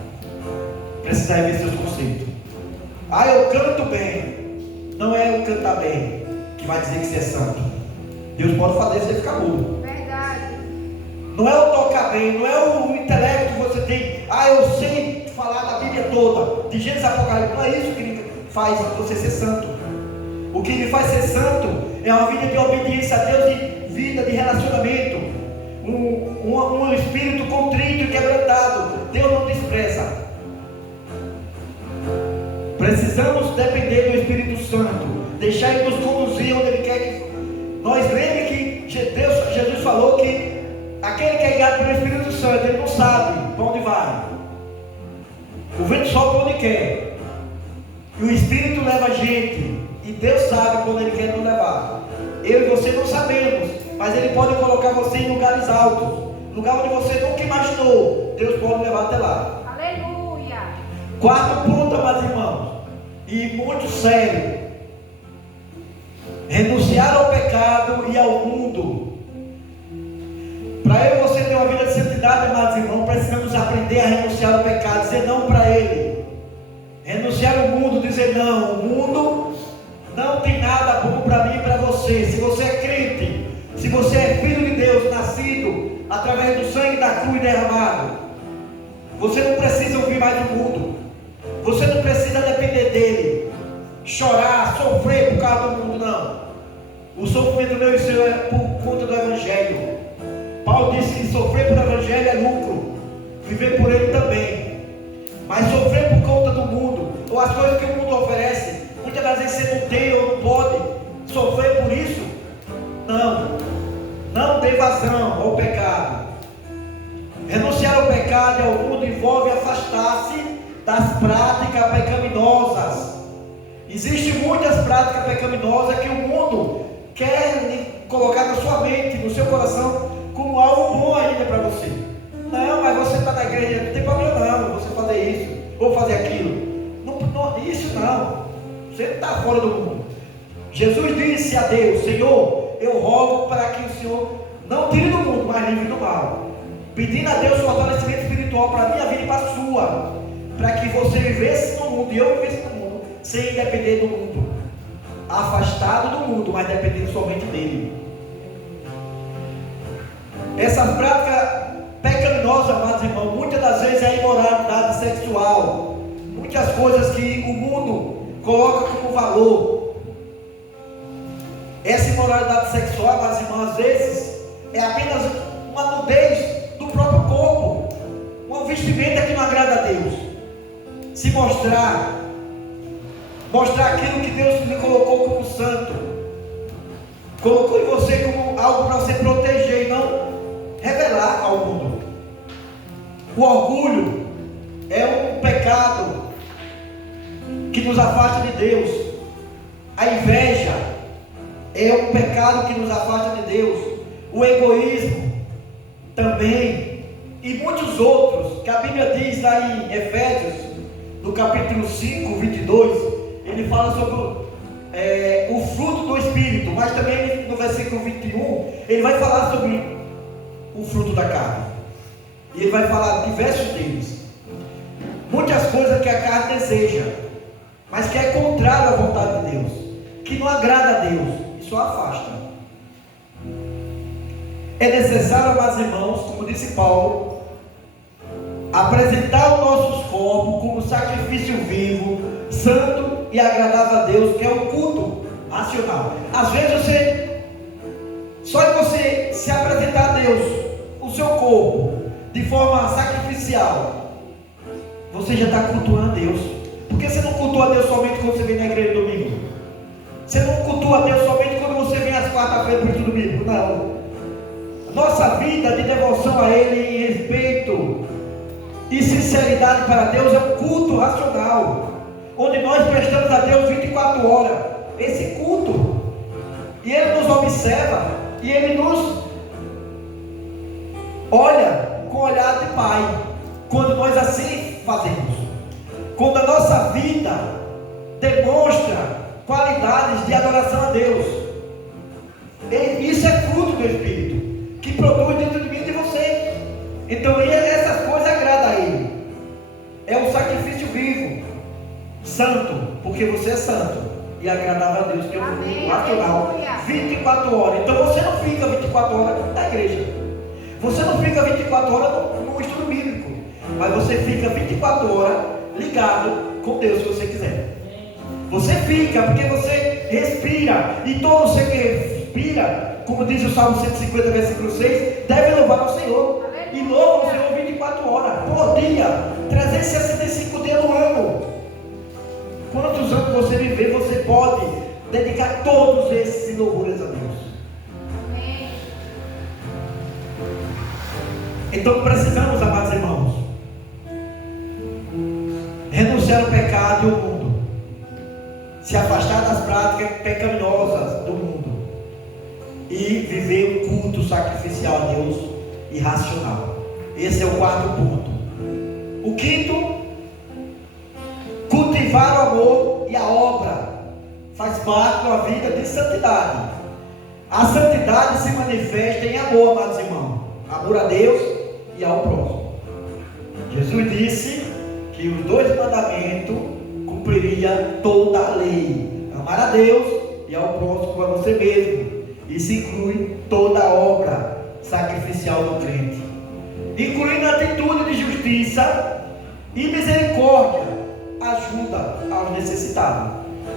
precisa rever seus conceitos. Eu canto bem. Não é o cantar bem que vai dizer que você é santo. Deus pode fazer você ficar mudo. Verdade. Não é o tocar bem, não é o intelecto que você tem. Eu sei falar da Bíblia toda, de Gênesis a Apocalipse. Não é isso que faz você ser santo. O que lhe faz ser santo é uma vida de obediência a Deus, de vida de relacionamento, um espírito contrito e quebrantado. Deus não despreza. Precisamos depender do Espírito Santo, deixar Ele nos conduzir onde Ele quer que nós. Lembre que Jesus falou que Aquele que é guiado pelo Espírito Santo, ele não sabe para onde vai. O vento sopra onde quer. E o Espírito leva a gente. E Deus sabe quando Ele quer nos levar. Eu e você não sabemos. Mas Ele pode colocar você em lugares altos. Lugar onde você nunca imaginou. Deus pode levar até lá. Aleluia. Quarto ponto, meus irmãos. E muito sério. Renunciar ao pecado e ao mundo. Para eu e você ter uma vida de santidade, amados irmãos, precisamos aprender a renunciar ao pecado, dizer não para ele. Renunciar ao mundo, dizer não. O mundo não tem nada bom para mim e para você. Se você é crente, se você é filho de Deus, nascido através do sangue da cruz derramado, você não precisa ouvir mais o mundo. Você não precisa depender dele, chorar, sofrer por causa do mundo, não. O sofrimento meu e seu é por conta do Evangelho. Paulo disse que sofrer por Evangelho é lucro, viver por ele também. Mas sofrer por conta do mundo, ou as coisas que o mundo oferece, muitas das vezes você não tem ou não pode sofrer por isso. Não dê vazão ao pecado. Renunciar ao pecado e ao mundo envolve afastar-se das práticas pecaminosas. Existem muitas práticas pecaminosas que o mundo quer colocar na sua mente, no seu coração, como algo bom ainda para você. Não, mas você está na igreja, não tem problema não, você fazer isso, ou fazer aquilo. Isso não. Você está fora do mundo. Jesus disse a Deus: Senhor, eu rogo para que o Senhor não tire do mundo, mas livre do mal. Pedindo a Deus fortalecimento espiritual para a minha vida e para a sua. Para que você vivesse no mundo e eu vivesse no mundo, sem depender do mundo. Afastado do mundo, mas dependendo somente dele. Essa prática pecaminosa, amados irmãos, muitas das vezes é a imoralidade sexual. Muitas coisas que o mundo coloca como valor. Essa imoralidade sexual, amados irmãos, às vezes é apenas uma nudez do próprio corpo, uma vestimenta que não agrada a Deus. Se mostrar aquilo que Deus lhe colocou como santo, colocou em você como algo para você proteger e não revelar ao mundo. O orgulho é um pecado que nos afasta de Deus. A inveja é um pecado que nos afasta de Deus. O egoísmo também, e muitos outros, que a Bíblia diz lá em Efésios, no capítulo 5, 22, ele fala sobre o fruto do Espírito, mas também no versículo 21, ele vai falar sobre o fruto da carne. E ele vai falar diversos deles. Muitas coisas que a carne deseja, mas que é contrário à vontade de Deus, que não agrada a Deus, e só afasta. É necessário, amados irmãos, como disse Paulo, apresentar os nossos corpos como sacrifício vivo, santo e agradável a Deus, que é o culto racional. Às vezes só em você se apresentar a Deus o seu corpo de forma sacrificial, você já está cultuando a Deus. Porque você não cultua a Deus somente quando você vem na igreja domingo. Você não cultua a Deus somente quando você vem às quarta-feiras para o estudo bíblico. Não. Nossa vida de devoção a Ele, em respeito e sinceridade para Deus, é um culto racional, onde nós prestamos a Deus 24 horas esse culto, e Ele nos observa, e Ele nos olha com olhar de Pai, quando nós assim fazemos, quando a nossa vida demonstra qualidades de adoração a Deus. Isso é fruto do Espírito que produz dentro de mim e de você. Então essas coisas agradam a Ele. É um sacrifício vivo, santo, porque você é santo e agradável a Deus, que é um culto natural, 24 horas. Então você não fica 24 horas na igreja, você não fica 24 horas no estudo bíblico, mas você fica 24 horas ligado com Deus, se você quiser. Você fica porque você respira, e todo ser que respira, como diz o Salmo 150, versículo 6, deve louvar ao Senhor. E louva o Senhor 24 horas por dia, 365 dias no ano. Quantos anos você viver, você pode dedicar todos esses louvores a Deus. Então precisamos, amados irmãos, renunciar ao pecado e ao mundo, se afastar das práticas pecaminosas do mundo e viver um culto sacrificial a Deus e racional. Esse é o quarto ponto. O quinto, cultivar o amor e a obra faz parte de uma vida de santidade. A santidade se manifesta em amor, amados irmãos, amor a Deus e ao próximo. Jesus disse que os 2 mandamentos cumpriria toda a lei: amar a Deus e ao próximo como a você mesmo. Isso inclui toda a obra sacrificial do crente, incluindo a atitude de justiça e misericórdia, ajuda aos necessitados.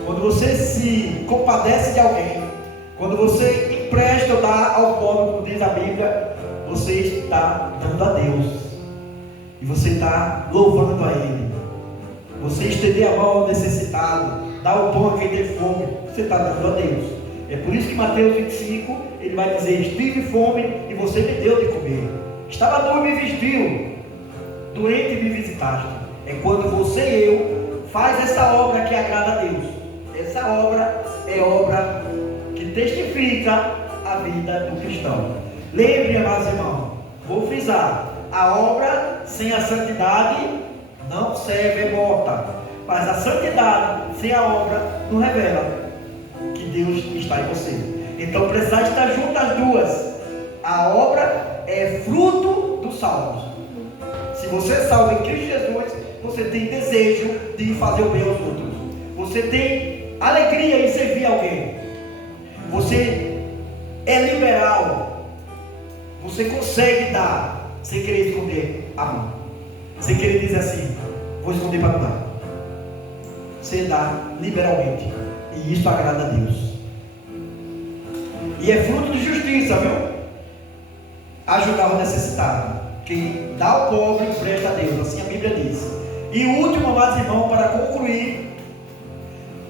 Quando você se compadece de alguém, quando você empresta ou dá ao pobre, como diz a Bíblia, você está dando a Deus e você está louvando a Ele. Você estender a mão ao necessitado, dar o pão a quem tem fome, você está dando a Deus. É por isso que Mateus 25, ele vai dizer: estive fome e você me deu de comer, estava nu e me vestiu, doente e me visitaste. É quando você e eu faz essa obra que agrada a Deus. Essa obra é obra que testifica a vida do cristão. Lembre, amados irmãos, vou frisar: a obra sem a santidade não serve, é morta. Mas a santidade sem a obra não revela que Deus está em você. Então precisa estar junto as duas. A obra é fruto dos salvos. Se você é salvo em Cristo Jesus, você tem desejo de fazer o bem aos outros. Você tem alegria em servir alguém. Você é liberal. Você consegue dar sem querer esconder a mão, sem querer dizer assim: vou esconder para não dar. Você dá liberalmente, e isso agrada a Deus. E é fruto de justiça, viu? Ajudar o necessitado. Quem dá ao pobre empresta a Deus, assim a Bíblia diz. E o último, amados irmãos, para concluir,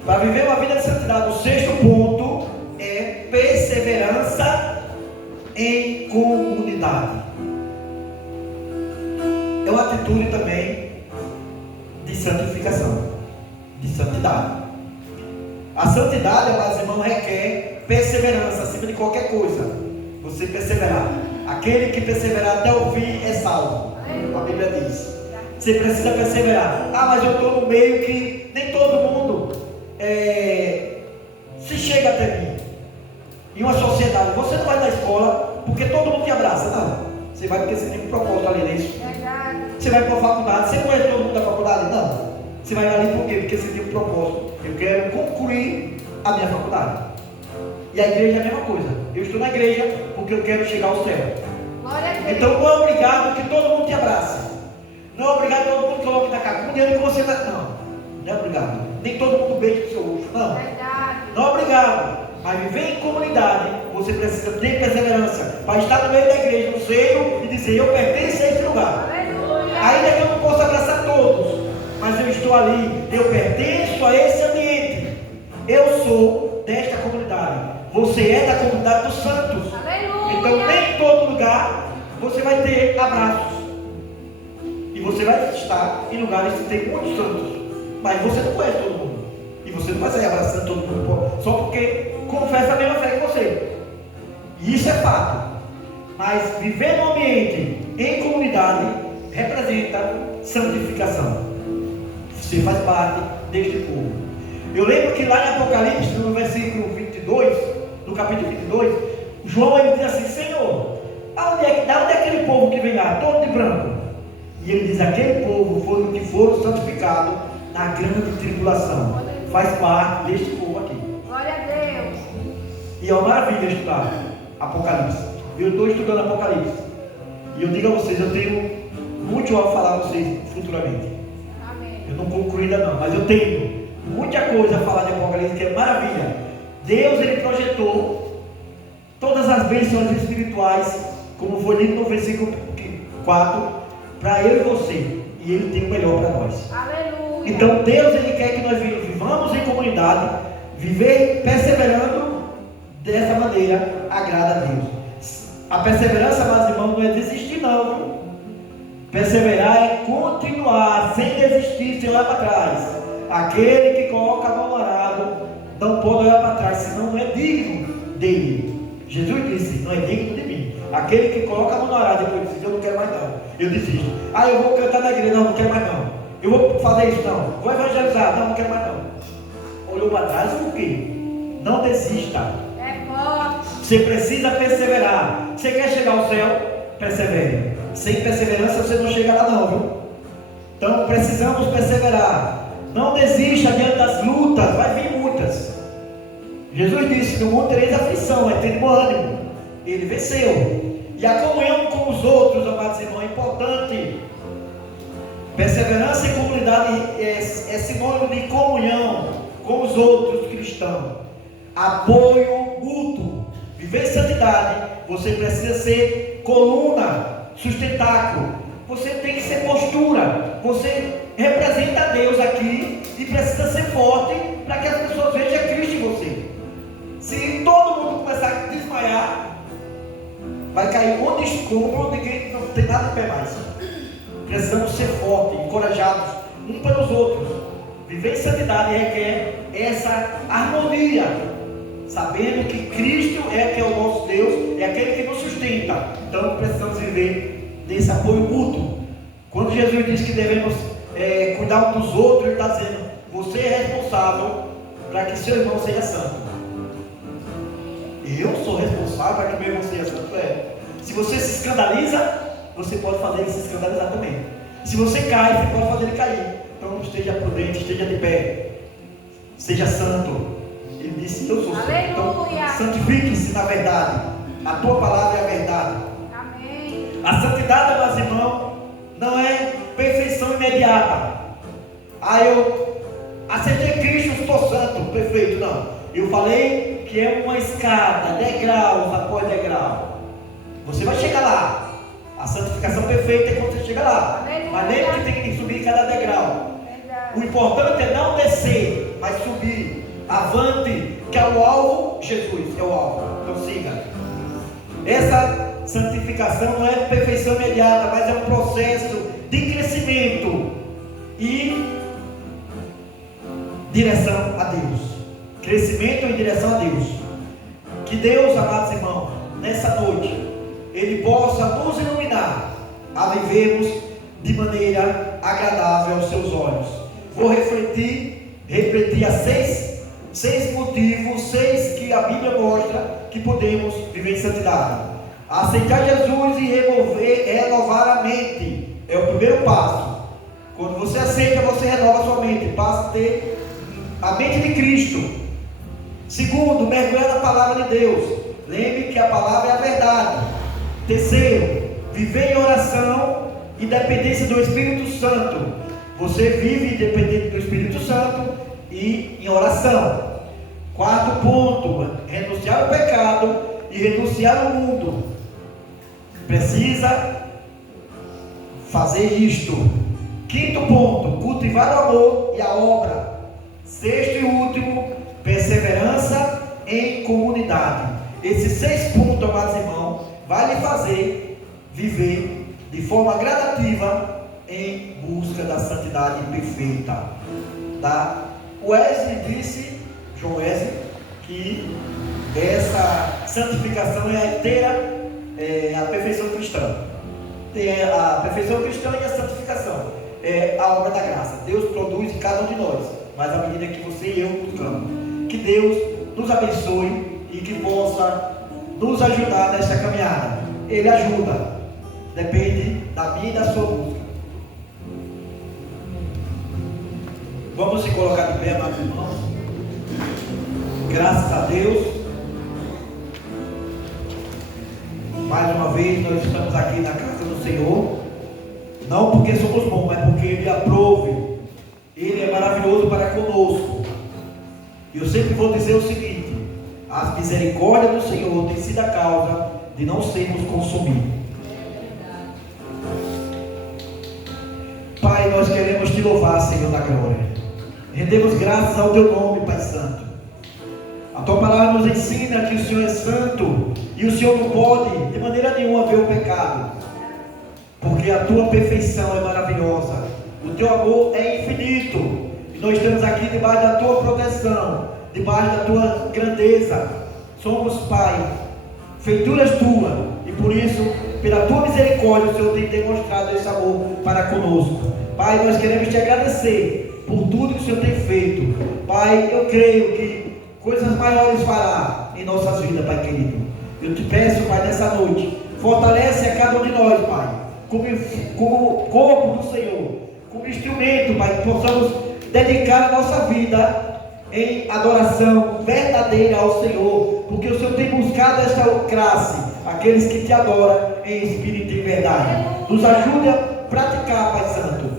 para viver uma vida de santidade, o 6º ponto é perseverança em comunidade. É uma atitude também de santificação, de santidade. A santidade, amados irmãos, requer perseverança acima de qualquer coisa. Você perseverar. Aquele que perseverar até o fim é salvo. A Bíblia diz. Você precisa perseverar. Ah, mas eu estou no meio que nem todo mundo se chega até mim. Em uma sociedade, você não vai na escola porque todo mundo te abraça. Não. Você vai porque você tem um propósito ali nisso. Você vai para a faculdade. Você não conhece todo mundo da faculdade? Não. Você vai ali por quê? Porque você tem um propósito. Eu quero concluir a minha faculdade. E a igreja é a mesma coisa. Eu estou na igreja porque eu quero chegar ao céu. Então não é obrigado que todo mundo te abrace. Não é obrigado que todo mundo coloque na cacunda e que você está. Não é obrigado. Nem todo mundo beija o seu rosto. Não. Não é obrigado. Mas viver em comunidade, você precisa ter perseverança para estar no meio da igreja, no seio, e dizer: eu pertenço a esse lugar. Ainda que eu não possa abraçar todos, mas eu estou ali, eu pertenço a esse ambiente. Eu sou desta comunidade. Você é da comunidade dos santos. Aleluia. Então nem em todo lugar você vai ter abraços. E você vai estar em lugares que tem muitos santos. Mas você não conhece todo mundo. E você não vai sair abraçando todo mundo só porque confessa a mesma fé que você. E isso é fato. Mas viver no ambiente, em comunidade, representa santificação. Você faz parte deste povo. Eu lembro que lá em Apocalipse, no versículo 22, no capítulo 22, João ele diz assim: Senhor, da onde é aquele povo que vem lá, todo de branco? E ele diz: aquele povo foram que foram santificados na grande tribulação. Faz parte deste povo aqui. Glória a Deus. E é uma maravilha estudar Apocalipse. Eu estou estudando Apocalipse. E eu digo a vocês, eu tenho muito a falar a vocês futuramente. Amém. Eu não concluí ainda não, mas eu tenho muita coisa a falar de Apocalipse, que é maravilha. Deus, ele projetou todas as bênçãos espirituais, como foi lido no versículo 4, para eu e você. E ele tem o melhor para nós. Aleluia. Então Deus, ele quer que nós vivamos em comunidade, viver perseverando dessa maneira agrada a Deus. A perseverança, meus irmãos, não é desistir não, viu? Perseverar é continuar, sem desistir, sem olhar para trás. Aquele que coloca a mão no arado não pode olhar para trás, senão não é digno dele. Jesus disse, não é digno de mim. Aquele que coloca a mão no arado depois diz, eu não quero mais não, eu desisto. Eu vou cantar na igreja, não quero mais não. Eu vou fazer isso, não. Vou evangelizar, não quero mais não. Olhou para trás, por quê? Não desista. É forte. Você precisa perseverar. Você quer chegar ao céu? Persevere. Sem perseverança você não chega lá não, viu? Então precisamos perseverar. Não desista diante das lutas, vai vir muitas. Jesus disse, no mundo tereis aflição, mas tem bom ânimo. Ele venceu. E a comunhão com os outros, amados irmãos, é importante. Perseverança em comunidade é sinônimo de comunhão com os outros cristãos. Apoio mútuo. Viver em santidade, você precisa ser coluna, sustentáculo. Você tem que ser postura. Você representa Deus aqui e precisa ser forte para que as pessoas vejam Cristo em você. Se todo mundo começar a desmaiar, vai cair um monte de escombro, ninguém não tem nada de pé mais. Precisamos ser fortes, encorajados uns pelos outros. Viver em santidade requer essa harmonia, sabendo que Cristo é que é o nosso Deus, é aquele que nos sustenta. Então precisamos viver desse apoio mútuo. Quando Jesus diz que devemos cuidar uns dos outros, Ele está dizendo, você é responsável para que seu irmão seja santo. Eu sou responsável para que meu irmão seja santo. Se você se escandaliza, você pode fazer ele se escandalizar também. Se você cai, você pode fazer ele cair. Então esteja prudente, esteja de pé, seja santo. Ele disse, eu sou santo. Então santifique-se na verdade. A tua palavra é a verdade. Amém. A santidade, meus irmãos, não é perfeição imediata. Eu aceitei Cristo, estou santo, perfeito. Não, eu falei que é uma escada, degraus após degrau. Você vai chegar lá. A santificação perfeita é quando você chega lá. Mas lembra que tem que subir cada degrau. O importante é não descer, mas subir. Avante, que é o alvo. Jesus é o alvo. Então siga. Essa santificação não é perfeição imediata, mas é um processo de crescimento e direção a Deus. Crescimento em direção a Deus. Que Deus, amados irmãos, nessa noite Ele possa nos iluminar a vivermos de maneira agradável aos seus olhos. Vou refletir a seis motivos, que a Bíblia mostra que podemos viver em santidade. Aceitar Jesus e renovar a mente é o primeiro passo. Quando você aceita, você renova a sua mente, passa a ter a mente de Cristo. Segundo, mergulhar na palavra de Deus. Lembre que a palavra é a verdade. Terceiro, viver em oração e dependência do Espírito Santo. Você vive independente do Espírito Santo e em oração. Quarto ponto, renunciar ao pecado e renunciar ao mundo. Precisa fazer isto. Quinto ponto, cultivar o amor e a obra. Sexto e último, perseverança em comunidade. Esses 6 pontos, amados irmãos, vai lhe fazer viver de forma gradativa em busca da santidade perfeita. Wesley disse, João Wesley, que essa santificação é a perfeição cristã. Tem a perfeição cristã e a santificação. É a obra da graça. Deus produz em cada um de nós, mas à medida que você e eu buscamos. Que Deus nos abençoe e que possa nos ajudar nessa caminhada. Ele ajuda, depende da minha e da sua busca. Vamos se colocar de pé, amados irmãos. Graças a Deus, mais uma vez nós estamos aqui na casa do Senhor, não porque somos bons, mas porque Ele aprove. Ele é maravilhoso para conosco. E eu sempre vou dizer o seguinte: a misericórdia do Senhor tem sido a causa de não sermos consumidos. Pai, nós queremos te louvar, Senhor da glória. Rendemos graças ao teu nome, Pai Santo. A tua palavra nos ensina que o Senhor é santo e o Senhor não pode de maneira nenhuma ver o pecado. porque a tua perfeição é maravilhosa, o teu amor é infinito, e nós estamos aqui debaixo da tua proteção, debaixo da tua grandeza. Somos, Pai, feituras tuas, e por isso, pela tua misericórdia, o Senhor tem demonstrado esse amor para conosco. Pai, nós queremos te agradecer por tudo que o Senhor tem feito. Pai, eu creio que coisas maiores fará em nossas vidas, Pai querido. Eu te peço, Pai, nessa noite, fortalece a cada um de nós, Pai, como corpo do Senhor, como instrumento, Pai, que possamos dedicar a nossa vida em adoração verdadeira ao Senhor, porque o Senhor tem buscado esta classe, aqueles que te adoram em espírito e em verdade. Nos ajude a praticar, Pai Santo,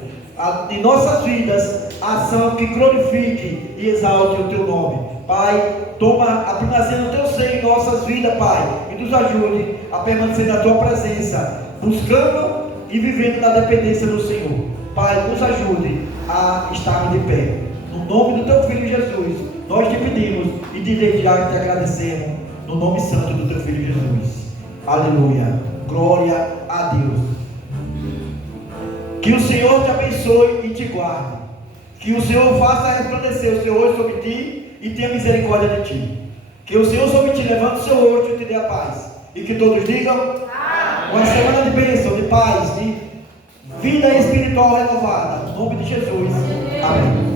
em nossas vidas, a ação que glorifique e exalte o teu nome. Pai, toma a primazia do teu seio em nossas vidas, Pai, e nos ajude a permanecer na tua presença, buscando e vivendo na dependência do Senhor. Pai, nos ajude a estarmos de pé. No nome do teu Filho Jesus, nós te pedimos e desde já te agradecemos, no nome santo do teu Filho Jesus. Aleluia. Glória a Deus. Que o Senhor te abençoe e te guarde. Que o Senhor faça resplandecer o seu rosto sobre ti e tenha misericórdia de ti. Que o Senhor sobre ti levante o seu rosto e te dê a paz. E que todos digam: uma semana de bênção, de paz, de vida espiritual renovada. No nome de Jesus. Amém.